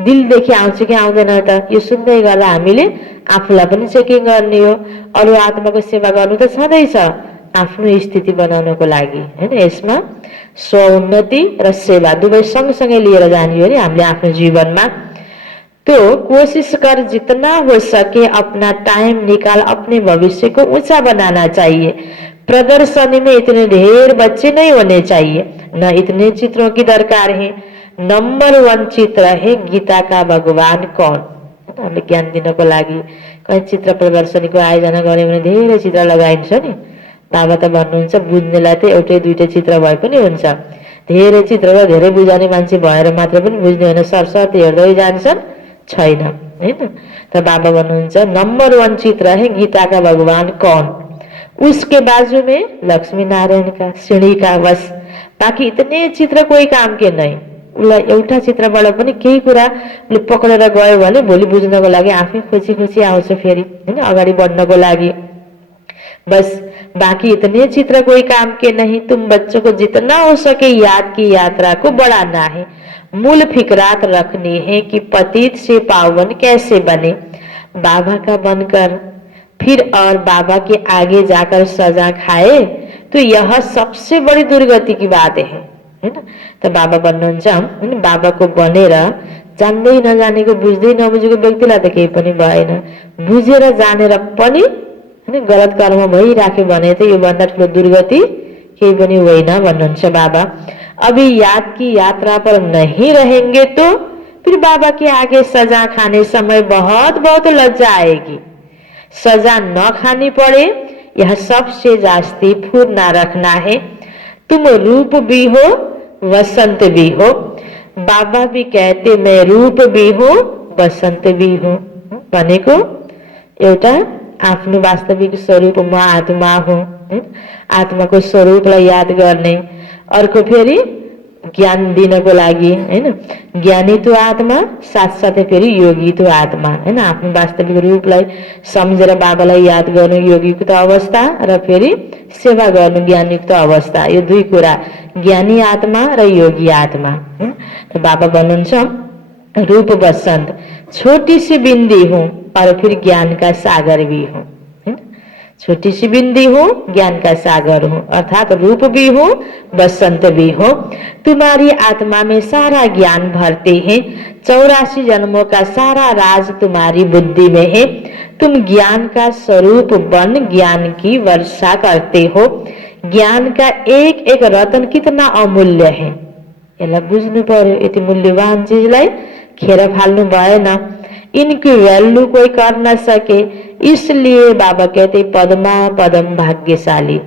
दिलदेखि आउँछ कि आउँदैन त, यो सुन्दै गर्दा हामीले आफूलाई पनि चेकिङ गर्ने हो। अरू आत्माको सेवा गर्नु त छँदैछ आफ्नो स्थिति बनाउनको लागि हैन। यसमा स्वउन्नति र सेवा दुवै सँगसँगै लिएर जाने हो नि हामीले आफ्नो जीवनमा। तो कोशिश कर जितना हो सके अपना टाइम निकाल अपने भविष्य को ऊंचा बनाना चाहिए। प्रदर्शनी में इतने ढेर बच्चे नहीं होने चाहिए, न इतने चित्रों की दरकार है। नंबर 1 चित्र है गीता का भगवान कौन। हामीले ज्ञान दिनको लागि कहीँ चित्र प्रदर्शनीको आयोजना गऱ्यो भने धेरै चित्र लगाइन्छ नि। बाबा त भन्नुहुन्छ बुझ्नेलाई त एउटै दुईटै चित्र भए पनि हुन्छ, धेरै चित्र र धेरै बुझाउने मान्छे भएर मात्र पनि बुझ्ने होइन, सरसर्ती हेर्दै जान्छन्, छैन हैन। त बाबा भन्नुहुन्छ नंबर 1 चित्र है गीता का भगवान कौन, उसके बाजू में लक्ष्मी नारायण का सीढ़ी का, बस बाकी इतने चित्र कोही काम के नहीं। उसलाई एउटा चित्रबाट पनि केही कुरा पक्रेर गयो भने भोलि बुझ्नको लागि आफै खोजी खोजी आउँछ फेरि हैन, अगाडि बढ्नको लागि। बस बाकी इतने चित्र कोई काम के नहीं। तुम बच्चों को जितना हो सके याद की यात्रा को बढ़ाना है। मूल फिक्रात रखनी है कि पतित से पावन कैसे बने, बाबा का बनकर फिर और बाबा के आगे जाकर सजा खाए तो यह सबसे बड़ी दुर्गति की बात है हैन। त बाबा भन्नुहुन्छ हैन, बाबाको बनेर जान्दै नजानेको बुझ्दै नबुझेको व्यक्तिलाई त केही पनि भएन, बुझेर जानेर पनि हैन गलत कर्म भइराख्यो भने त यो भन्दा ठुलो दुर्गति केही पनि होइन भन्नुहुन्छ बाबा। अभी याद की यात्रा पर नहीं रहेंगे तो फिर बाबा के आगे सजा खाने समय बहुत बहुत लज्जा आएगी। सजा न खानी पड़े यह सबसे जास्ती फूर्ना रखना है। तुम रूप भी हो वसंत भी हो, बाबा भी कहते मैं रूप भी हूँ वसंत भी हूँ। भनेको एउटा आफ्नो वास्तविक स्वरूप म आत्मा हुँ, आत्माको स्वरूपलाई याद गर्ने, अर्को फेरि ज्ञान दिनको लागि हैन, ज्ञानी तो आत्मा साथसाथै फेरि योगी तो आत्मा हैन। आफ्नो वास्तविक रूपलाई सम्झेर बाबालाई याद गर्नु योगीको त अवस्था र फेरि सेवा गर्नु ज्ञानीको त अवस्था, यो दुई कुरा ज्ञानी आत्मा र योगी आत्मा। तो बाबा भन्नुहुन्छ रूप बसंत, छोटी सी बिंदी हूँ और फिर ज्ञान का सागर भी हूँ। छोटी सी बिंदी हूँ ज्ञान का सागर हूँ, अर्थात रूप भी हूँ बसंत भी हूँ। तुम्हारी आत्मा में सारा ज्ञान भरते हैं, 84 जन्मों का सारा राज तुम्हारी बुद्धि में है। तुम ज्ञान का स्वरूप बन ज्ञान की वर्षा करते हो। ज्ञान का एक एक रतन कितना अमूल्य है, यसलाई बुझ्नु पर्यो। यति मूल्यवान चीजलाई खेर फाल्नु भएन, इनकी वैल्यू कोई कर न सके। इसलिए बाबा कहते पदमा पदम भाग्यशाली,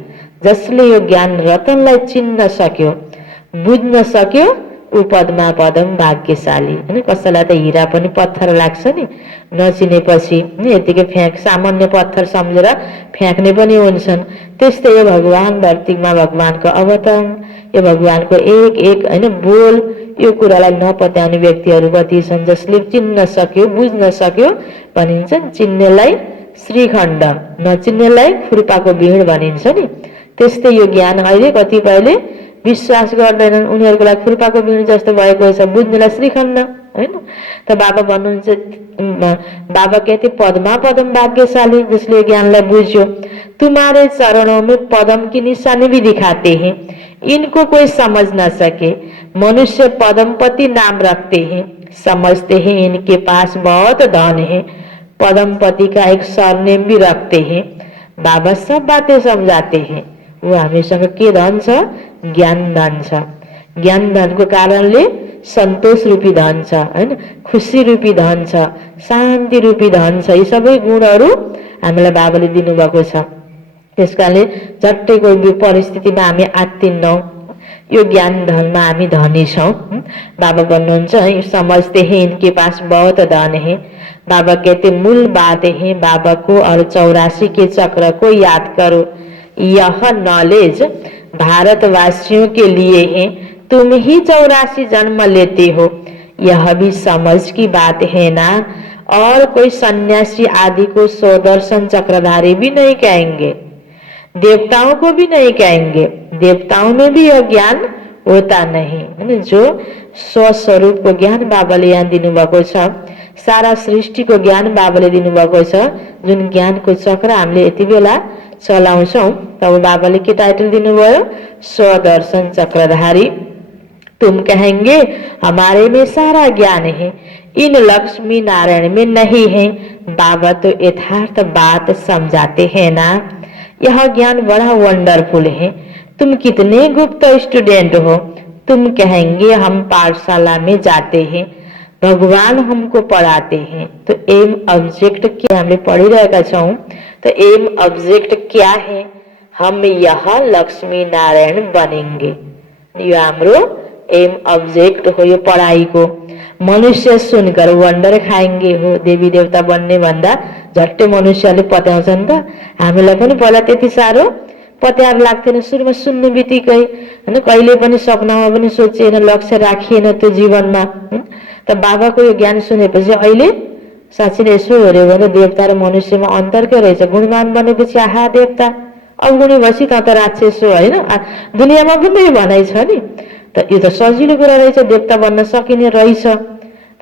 जसले यो ज्ञान रतनलाई चिन्न सक्यो बुझ्न सक्यो ऊ पदमा पदम भाग्यशाली हैन। कसैलाई त हिरा पनि पत्थर लाग्छ नि, नचिनेपछि यतिकै सामान्य पत्थर सम्झेर फ्याँक्ने पनि हुन्छन्। त्यस्तै यो भगवान धरतीमा भगवानको अवतरण, यो भगवानको एक एक हैन बोल, यो कुरालाई नपत्याउने व्यक्तिहरू कति छन्, जसले चिन्न सक्यो बुझ्न सक्यो भनिन्छन्। चिन्नेलाई श्रीखण्ड, नचिन्नेलाई खुर्पाको बिँड भनिन्छ नि। त्यस्तै यो ज्ञान अहिले कतिपयले विश्वास गर्दैनन्, उनीहरूको लागि खुर्पाको बिँड जस्तो भएको छ, बुझ्नेलाई श्रीखण्ड हैन। त बाबा भन्नुहुन्छ, बाबा कहते पदमा पदम भाग्यशाली, जिसले ज्ञानलाई बुझ्यो। तुम्हारे चरणों में पदम की निशानी भी दिखाते हैं, इनको कोई समझ न सके। मनुष्य पदमपति नाम रखते हैं, समझते हैं इनके पास बहुत धन है। पदमपति का एक सरनेम भी रखते हैं। बाबा सब बातें समझाते हैं। वो हामीसँग के धन छ, ज्ञान धन छ। ज्ञान धनको कारणले सन्तोष रूपी धन छ हैन, खुसी रूपी धन छ, शान्ति रूपी धन छ। यी सबै गुणहरू हामीलाई बाबाले दिनुभएको छ। त्यसकारणले झट्टै कोही परिस्थितिमा हामी आत्तिन्नौं, यो ज्ञान धनमा हामी धनी छौं। बाबा भन्नुहुन्छ समझते हैं इनके पास बहुत धन है। बाबा कहते मूल बात है बाबा को और 84 के चक्र को याद करो। यह नॉलेज भारतवासियों के लिए है, तुम ही 84 जन्म लेते हो, यह भी समझ की बात है ना। और कोई सन्यासी आदि को स्वदर्शन चक्रधारी भी नहीं कहेंगे, देवताओं को भी नहीं कहेंगे। देवताओं में भी यह ज्ञान होता नहीं, जो स्वस्वरूप को ज्ञान बाबाले यहाँ दिनुभएको छ, सारा सृष्टिको ज्ञान बाबाले दिनुभएको छ। जुन ज्ञानको चक्र हामीले यति बेला चलाउँछौं, तब बाबाले के टाइटल दिनुभयो, स्वदर्शन चक्रधारी। तुम कहेंगे हमारे में सारा ज्ञान है, इन लक्ष्मी नारायण में नहीं है। बाबा तो यथार्थ बात समझाते हैं ना। यह ज्ञान बड़ा वंडरफुल है। तुम कितने गुप्त स्टूडेंट हो, तुम कहेंगे हम पाठशाला में जाते हैं, भगवान हमको पढ़ाते हैं। तो एम ऑब्जेक्ट क्या हामीले पढिरहेका छौं। तो एम ऑब्जेक्ट क्या है? हम यहाँ लक्ष्मी नारायण बनेंगे। यो हाम्रो एम ऑब्जेक्ट हो यो पढाइको। मनुष्य सुनकर वन्डर खाएंगे हो। देवी देवता बन्ने भन्दा झट्टै मनुष्यले पत्याउँछ नि त। हामीलाई पनि पहिला त्यति साह्रो पत्यार लाग्थेन। सुरुमा सुन्ने बित्तिकै हैन, कहिले पनि सपनामा पनि सोचिएन, लक्ष्य राखिएन त्यो जीवनमा। त बाबाको यो ज्ञान सुनेपछि अहिले साँच्चै नै यसो हेऱ्यो भने देवता र मनुष्यमा अन्तर के रहेछ? गुणवान बनेपछि आहा देवता, अवगुणी भएपछि त राक्षस हो होइन। दुनियाँमा पनि यो भनाइ छ नि। त यो त सजिलो कुरा रहेछ, देवता बन्न सकिने रहेछ।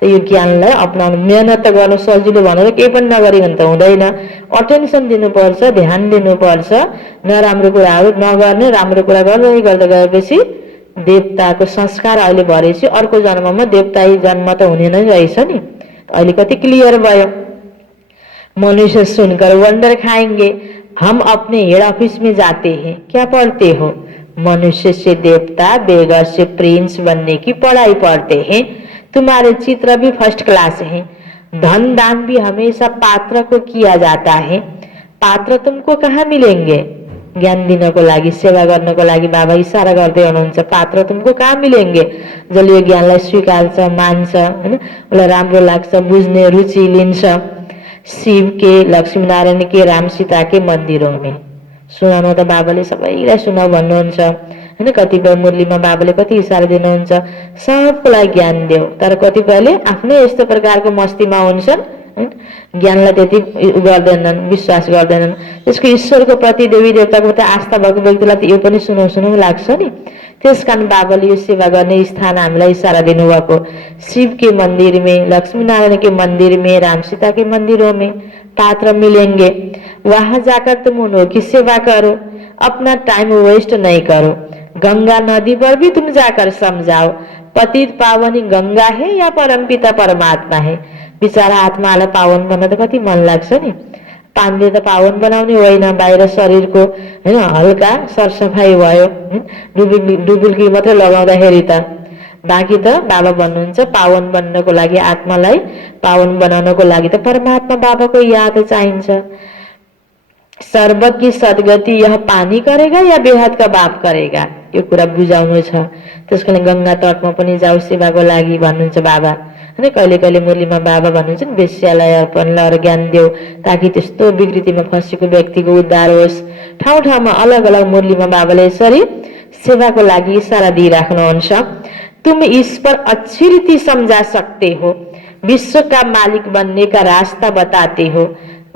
त यो ज्ञानलाई अपनाउनु, मेहनत त गर्नु सजिलो भनेर केही पनि नगरिकन त हुँदैन। अटेन्सन दिनुपर्छ, ध्यान दिनुपर्छ, नराम्रो कुराहरू नगर्ने, राम्रो कुरा गर्दै गर्दै गएपछि देवताको संस्कार अहिले भरेपछि अर्को जन्ममा देवताई जन्म त हुने नै रहेछ नि। अहिले कति क्लियर भयो। मनुष्य सुनकर वंडर खाएंगे, हम अपने हेड ऑफिस में जाते हैं, क्या पढ़ते हो? मनुष्य से देवता, बेगर से प्रिंस बनने की पढ़ाई पढ़ते हैं। तुम्हारे चित्र भी फर्स्ट क्लास हैं। धन दान भी हमेशा पात्र को किया जाता है। पात्र तुमको कहाँ मिलेंगे? ज्ञान दिनको लागि, सेवा गर्नको लागि बाबा इशारा गर्दै हुनुहुन्छ। पात्र तुमको कहाँ मिलेंगे? जसले यो ज्ञानलाई स्वीकार्छ, मान्छ, हैन, उसलाई राम्रो लाग्छ, बुझ्ने रुचि लिन्छ। शिव के, लक्ष्मी नारायण के, राम सीता के मन्दिरों में। सुनाउनु त बाबाले सबैलाई सुनाउ भन्नुहुन्छ हैन। कतिपय मुरलीमा बाबाले कति इशारा दिनुहुन्छ, सबको लागि ज्ञान देऊ। तर कतिपयले आफ्नै यस्तो प्रकारको मस्तीमा हुन्छन्, ज्ञानलाई त्यति गर्दैनन्, विश्वास गर्दैनन्। त्यसको ईश्वरको प्रति, देवी देवताको प्रति आस्था भएको व्यक्तिलाई त यो पनि सुनाउ सुनाउ लाग्छ नि। त्यसकारण बाबाले यो सेवा गर्ने स्थान हामीलाई इशारा दिनुभएको। शिव के मंदिर में, लक्ष्मी नारायण के मंदिर में, राम सीता के मंदिरों में पात्र मिलेंगे। वहां जाकर तुम उन्हों की सेवा करो, अपना टाइम वेस्ट नहीं करो। गंगा नदी पर भी तुम जाकर समझाओ, पतित पावनी गंगा है या परमपिता परमात्मा है। बिचारा आत्मालाई पावन बन्न त कति मन लाग्छ नि। पानीले त पावन बनाउने होइन, बाहिर शरीरको हैन हल्का सरसफाइ भयो, डुबुल्की मात्रै लगाउँदाखेरि त। बाँकी त बाबा भन्नुहुन्छ पावन बन्नको लागि, आत्मालाई पावन बनाउनको लागि त परमात्मा बाबाको याद चाहिन्छ। सर्वज्ञ सद्गति यह पानी करेगा या बेहद का बाप करेगा, यो कुरा बुझाउनु छ। त्यसको लागि गंगा तटमा पनि जाऊ सेवाको लागि भन्नुहुन्छ बाबा हैन। कहिले कहिले मुरलीमा बाबा भन्नुहुन्छ नि, वेश्यालाई अर्पण ल ज्ञान देऊ, ताकि त्यस्तो विकृतिमा फँसेको व्यक्तिको उद्धार होस्। ठाउँ ठाउँमा अलग अलग मुरलीमा बाबाले यसरी सेवाको लागि इशारा दिइराख्नुहुन्छ। तुम इस पर अच्छी रीति समझा सकते हो, विश्व का मालिक बनने का रास्ता बताते हो,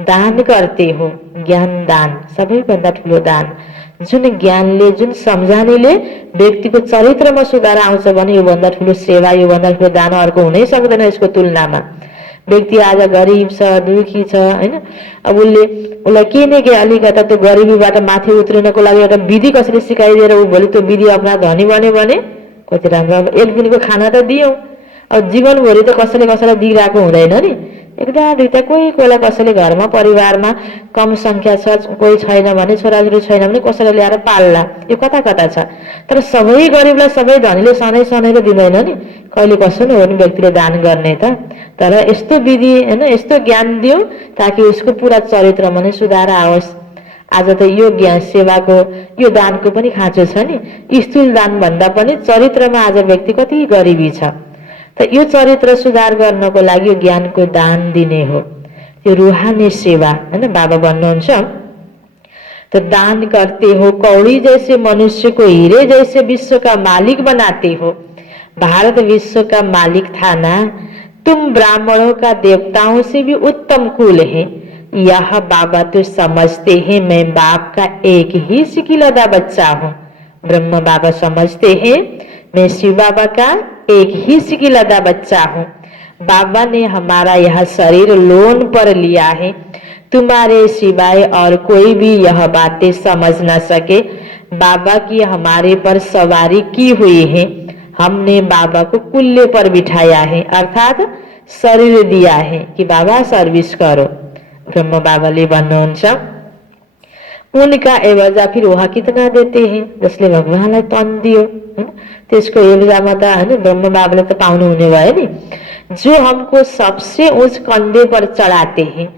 दान करते हो। ज्ञान दान सबैभन्दा ठुलो दान। जुन ज्ञानले, जुन सम्झानेले व्यक्तिको चरित्रमा सुधार आउँछ भने योभन्दा ठुलो सेवा, योभन्दा ठुलो दान अर्को हुनै सक्दैन यसको तुलनामा। व्यक्ति आज गरिब छ, दुखी छ हैन, अब उसलाई के न के अलिकता त्यो गरिबीबाट माथि उत्रिनको लागि एउटा विधि कसैले सिकाइदिएर ऊ भोलि त्यो विधि अपना धनी बन्यो भने कति राम्रो। अब एक दिनको खाना त दियौं, अब जीवनभरि त कसैले कसैलाई दिइरहेको हुँदैन नि। एउटा दुईटा कोही कोहीलाई कसैले घरमा परिवारमा कम संख्या छ, कोही छैन भने, छोराछोरी छैन भने कसैले ल्याएर पाल्ला, यो कता कता छ। तर सबै गरिबलाई सबै धनीले सधैँ सधैँ दिँदैन नि। कहिले कसो न हो नि व्यक्तिले दान गर्ने त। तर यस्तो विधि हैन, यस्तो ज्ञान दियो ताकि उसको पूरा चरित्रमा नै सुधार आओस्। आज त यो ज्ञान सेवाको, यो दानको पनि खाँचो छ नि। स्थूल दान भन्दा पनि चरित्रमा आज व्यक्ति कति गरिबी छ। त यो चरित्र सुधार गर्नको लागि यो ज्ञानको दान दिने हो, यो रूहानी सेवा हैन। बाबा भन्नुहुन्छ तो दान करते हो, कौड़ी जैसे मनुष्य को हीरे जैसे विश्व का मालिक बनाते हो। भारत विश्व का मालिक था ना, तुम ब्राह्मणों का देवताओं से भी उत्तम कुल है। यह बाबा तो समझते हैं मैं बाप का एक ही सिकिलदा बच्चा हूँ। ब्रह्म बाबा समझते हैं मैं शिव बाबा का एक ही सिकिलदा बच्चा हूँ। बाबा ने हमारा यह शरीर लोन पर लिया है, तुम्हारे सिवाय और कोई भी यह बातें समझ न सके। बाबा की हमारे पर सवारी की हुई है, हमने बाबा को कुल्ले पर बिठाया है, अर्थात शरीर दिया है कि बाबा सर्विस करो। ब्रह्म बाबाले भन्नुहुन्छ उनका एवजा फिर वह कितना देते हैं, जसले भगवानलाई तन दियो हैन, त्यसको एवजामा त हैन ब्रह्म बाबाले त पाउनु हुने भयो नि। जो हमको सबसे उच्च कंधे पर चढ़ाते हैं,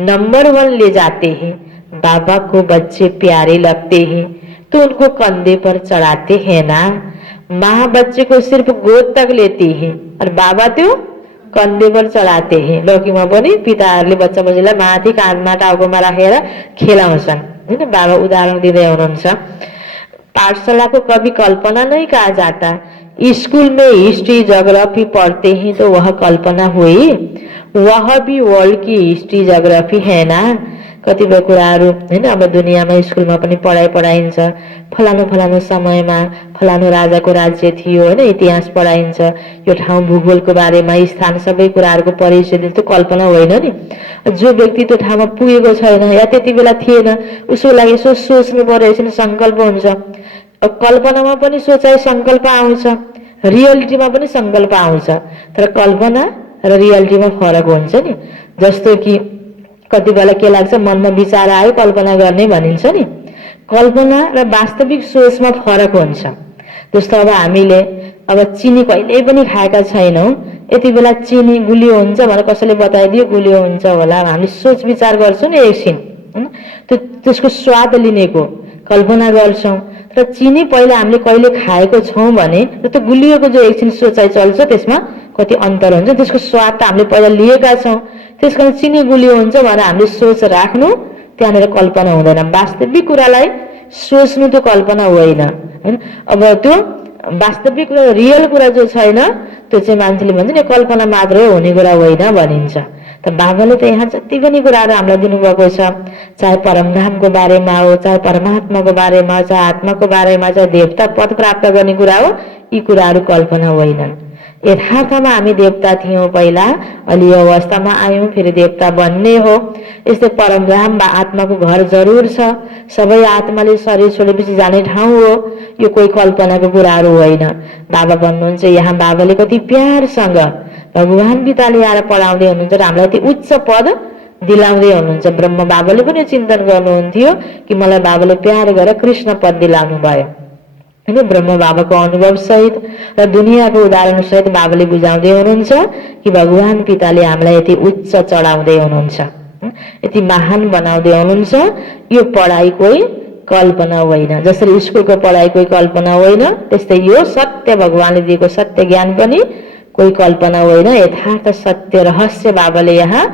नंबर 1 ले जाते हैं, बाबा को बच्चे प्यारे लगते हैं तो उनको कंधे पर चढ़ाते हैं ना। माँ बच्चे को सिर्फ गोद तक लेती है और बाबा त्यो कंधे पर चढ़ाते हैं। लौकीमा पनि पिताहरूले बच्चा बच्चीलाई माथि काँधमा टाउकोमा राखेर खेलाउँछन् हैन। बाबा उदाहरण दिँदै हुनुहुन्छ। पाठशाला को कभी कल्पना नहीं कहा जाता। स्कूल में हिस्ट्री ज्योग्राफी पढ़ते हैं तो वह कल्पना हुई, वह भी वर्ल्ड की हिस्ट्री ज्योग्राफी है ना। कतिपय कुराहरू हैन अब दुनियाँमा स्कुलमा पनि पढाइन्छ, फलानु फलानु समयमा फलानु राजाको राज्य थियो हैन, इतिहास पढाइन्छ, यो ठाउँ भूगोलको बारेमा स्थान सबै कुराहरूको परिचय दिन्छ। त्यो कल्पना होइन नि। जो व्यक्ति त्यो ठाउँमा पुगेको छैन या त्यति बेला थिएन उसको लागि यसो सोच्नु पर्यो, एकछिन संकल्प हुन्छ। कल्पनामा पनि सोचाइ संकल्प आउँछ, रियालिटीमा पनि संकल्प आउँछ, तर कल्पना र रियालिटीमा फरक हुन्छ नि। जस्तो कि कति बेला के लाग्छ, मनमा विचार आयो कल्पना गर्ने भनिन्छ नि, कल्पना र वास्तविक सोचमा फरक हुन्छ। जस्तो अब हामीले अब चिनी कहिल्यै पनि खाएका छैनौं, यति बेला चिनी गुलियो हुन्छ भनेर कसैले बताइदियो गुलियो हुन्छ होला, हामी सोच विचार गर्छौं नि एकछिन हैन, त्यसको स्वाद लिनेको कल्पना गर्छौं। तर चिनी पहिला हामीले कहिले खाएको छौं भने त्यो गुलियोको जो एकछिन सोचाइ चल्छ त्यसमा कति अन्तर हुन्छ। त्यसको स्वाद त हामीले पहिला लिएका छौं, त्यसकारण चिनी गुलियो हुन्छ भनेर हामीले सोच राख्नु, त्यहाँनिर कल्पना हुँदैन। वास्तविक कुरालाई सोच्नु त्यो कल्पना होइन हैन। अब त्यो वास्तविक कुरा रियल कुरा जो छैन त्यो चाहिँ मान्छेले भन्छ नि कल्पना मात्रै हुने कुरा होइन भनिन्छ। त बाबाले त यहाँ जति पनि कुराहरू हामीलाई दिनुभएको छ, चाहे परमधामको बारेमा हो, चाहे परमात्माको बारेमा, चाहे आत्माको बारेमा, चाहे देवता पद प्राप्त गर्ने कुरा हो, यी कुराहरू कल्पना होइनन्। यथार्थमा हामी देवता थियौं पहिला, अलि यो अवस्थामा आयौं, फेरि देवता बन्ने हो। यस्तै परमधाम वा आत्माको घर जरुर छ, सबै आत्माले शरीर छोडेपछि जाने ठाउँ हो, यो कोही कल्पनाको कुराहरू होइन। बाबा भन्नुहुन्छ यहाँ बाबाले कति प्यारसँग भगवान पिताले आएर पढाउँदै हुनुहुन्छ र हामीलाई त्यो उच्च पद दिलाउँदै हुनुहुन्छ। ब्रह्म बाबाले पनि चिन्तन गर्नुहुन्थ्यो कि मलाई बाबाले प्यार गरेर कृष्ण पद दिलाउनु भयो हैन। ब्रह्म बाबाको अनुभव सहित र दुनियाँको उदाहरण सहित बाबाले बुझाउँदै हुनुहुन्छ कि भगवान पिताले हामीलाई यति उच्च चढाउँदै हुनुहुन्छ, यति महान बनाउँदै हुनुहुन्छ। यो पढाइ कोही कल्पना होइन, जसरी स्कुलको पढाइ कोही कल्पना होइन, त्यस्तै यो सत्य भगवानले दिएको सत्य ज्ञान पनि कोही कल्पना होइन, यथार्थ सत्य रहस्य बाबाले यहाँ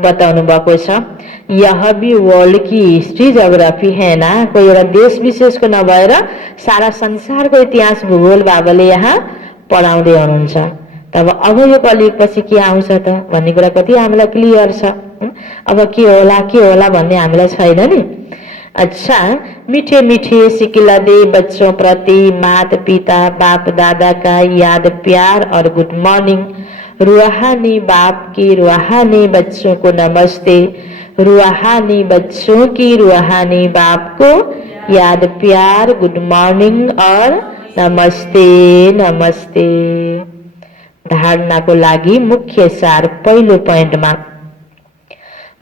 बताउनु भएको छ। यह भी वर्ल्ड की हिस्ट्री ज्योग्राफी है ना। कोही एउटा देश विशेषको नभएर सारा संसारको इतिहास भूगोल बाबाले यहाँ पढाउँदै हुनुहुन्छ। तब अब यो कलियुगपछि के आउँछ त भन्ने कुरा कति हामीलाई क्लियर छ। अब के होला भन्ने हामीलाई छैन नि। अच्छा, मीठे मीठे सिकिलदे बच्चों प्रति माता पिता बाप दादा का याद प्यार और गुड मॉर्निंग। रूहानी बाप की रूहानी बच्चों को नमस्ते, रूहानी बच्चों की रूहानी बाप को याद प्यार गुड मॉर्निंग और नमस्ते नमस्ते। धारणाको लागि मुख्य सार पहिलो पॉइंटमा,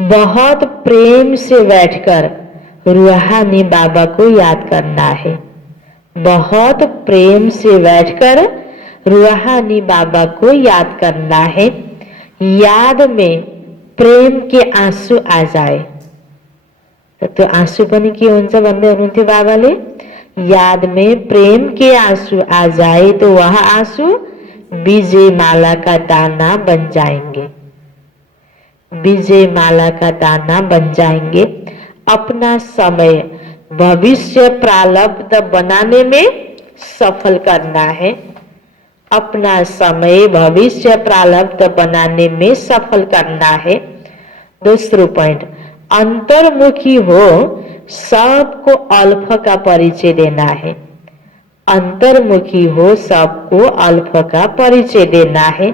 बहुत प्रेम से बैठकर रूहानी बाबा को याद करना है। बहुत प्रेम से बैठकर रूहानी बाबा को याद करना है। याद में प्रेम के आंसू आ जाए तो आंसू पनि के हुन्छ भन्दै हुनुहुन्थ्यो बाबाले। याद में प्रेम के आंसू आ जाए तो वह आंसू विजय माला का दाना बन जाएंगे, विजय माला का दाना बन जाएंगे। अपना समय भविष्य प्रारब्ध बनाने में सफल करना है। अपना समय भविष्य प्रारब्ध बनाने में सफल करना है। दूसरा पॉइंट, अंतर्मुखी हो सबको अल्फ का परिचय देना है। अंतर्मुखी हो सबको अल्फ का परिचय देना है।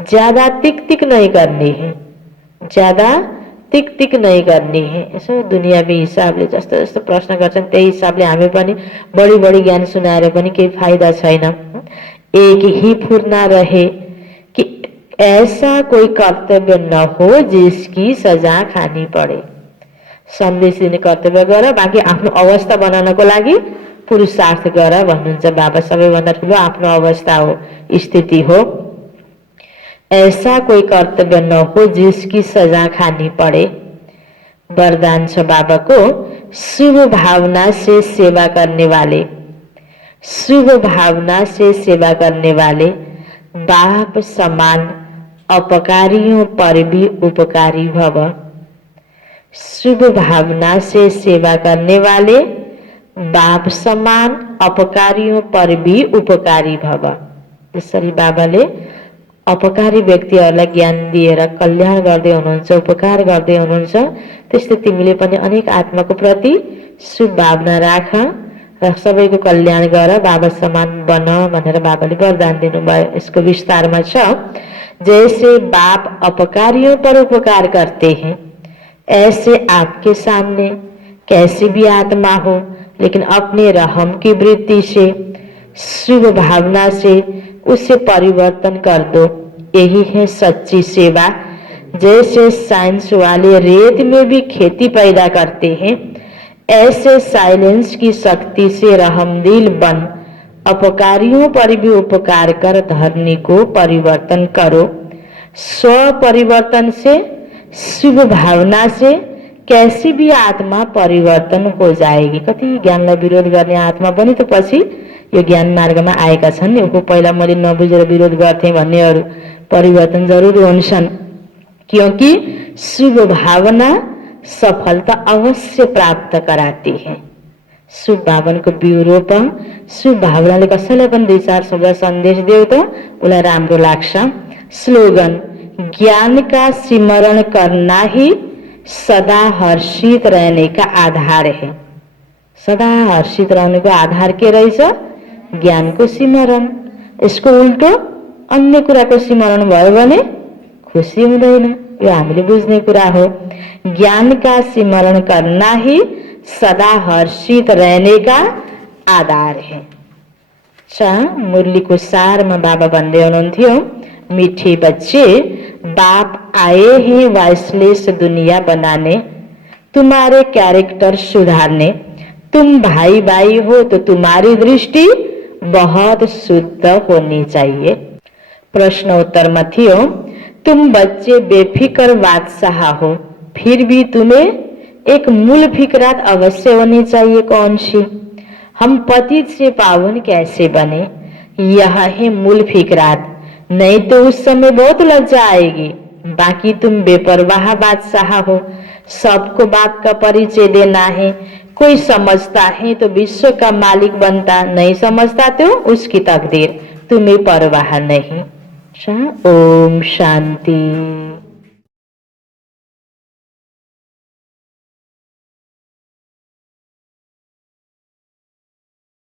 ज्यादा टिक टिक नहीं करनी है, ज्यादा टिक टिक नहीं करनी है। यसो दुनियावी हिसाबले जस्तो जस्तो प्रश्न गर्छन् त्यही हिसाबले हामी पनि बढी बढी ज्ञान सुनाएर पनि केही फाइदा छैन। एक ही फुर्ना रहे कि ऐसा कोई कर्तव्य न हो जिसकी सजा खानी पड़े। सन्देश दिने कर्तव्य गर, बाँकी आफ्नो अवस्था बनाउनको लागि पुरुषार्थ गर भन्नुहुन्छ बाबा। सबैभन्दा ठुलो आफ्नो अवस्था हो, स्थिति हो। ऐसा कोई कर्तव्य न हो जिसकी सजा खानी पड़े। वरदान छ बाबा को, शुभ भावना से सेवा करने वाले, शुभ भावना से सेवा करने वाले बाप समान अपकारियों पर भी उपकारी भव। शुभ भावना से सेवा करने वाले बाप समान अपकारियों पर भी उपकारी भव। त्यसरी बाबाले अपकारी व्यक्तिहरूलाई ज्ञान दिएर कल्याण गर्दै हुनुहुन्छ, उपकार गर्दै हुनुहुन्छ। त्यस्तै तिमीले पनि अनेक आत्माको प्रति शुभ भावना राख र सबैको कल्याण गर, बाबा समान बन भनेर बाबाले वरदान दिनुभयो। यसको विस्तारमा छ, जैसे बाप अपकारियों पर उपकार करते हैं, ऐसे आपके सामने कैसी भी आत्मा हो लेकिन अपने रहम की वृत्ति से, शुभ भावना से उसे परिवर्तन कर दो। यही है सच्ची सेवा। जैसे साइंस वाले रेत में भी खेती पैदा करते हैं, ऐसे साइलेंस की शक्ति से रहमदिल बन अपकारियों पर भी उपकार कर धरनी को परिवर्तन करो। स्व परिवर्तन से, शुभ भावना से कैसी भी आत्मा परिवर्तन हो जाएगी। कति ज्ञानलाई विरोध गर्ने आत्मा पनि त पछि यो ज्ञान मार्गमा आएका छन् नि। पहिला मैले नबुझेर विरोध गर्थेँ भन्नेहरू परिवर्तन जरुर हुन्छन्, क्योंकि शुभ भावना सफलता अवश्य प्राप्त कराती है। शुभ भावनाको बिउ रोप, शुभ भावनाले कसैलाई पनि 2-4 शब्द सन्देश देऊ त उसलाई राम्रो लाग्छ। स्लोगन, ज्ञान का सिमरण करना ही सदा हर्षित रहने का आधार है। सदा हर्षित रहनेको आधार के रहेछ? ज्ञानको सिमरण। यसको उल्टो अन्य कुराको सिमरण भयो भने खुसी हुँदैन। यो हामीले बुझ्ने कुरा हो। ज्ञान का सिमरण करना ही सदा हर्षित रहने का आधार है। मुरलीको सारमा बाबा भन्दै हुनुहुन्थ्यो, मीठे बच्चे बाप आए हैं वाइसलेस दुनिया बनाने, तुम्हारे कैरेक्टर सुधारने। तुम भाई भाई हो तो तुम्हारी दृष्टि बहुत शुद्ध होनी चाहिए। प्रश्न उत्तरमा थियो, तुम बच्चे बेफिक्र बादशाह हो, फिर भी तुम्हें एक मूल फिक्रात अवश्य होनी चाहिए। कौन सी? हम पतित से पावन कैसे बने, यह है मूल फिक्रात। नहीं तो उस समय बहुत लज्जा आएगी। बाकी तुम बेपरवाह बादशाह हो, सबको बाप का परिचय देना है। कोई समझता है तो विश्व का मालिक बनता, नहीं समझता तो उसकी तकदीर, तुम्हें परवाह नहीं। ओम शांति।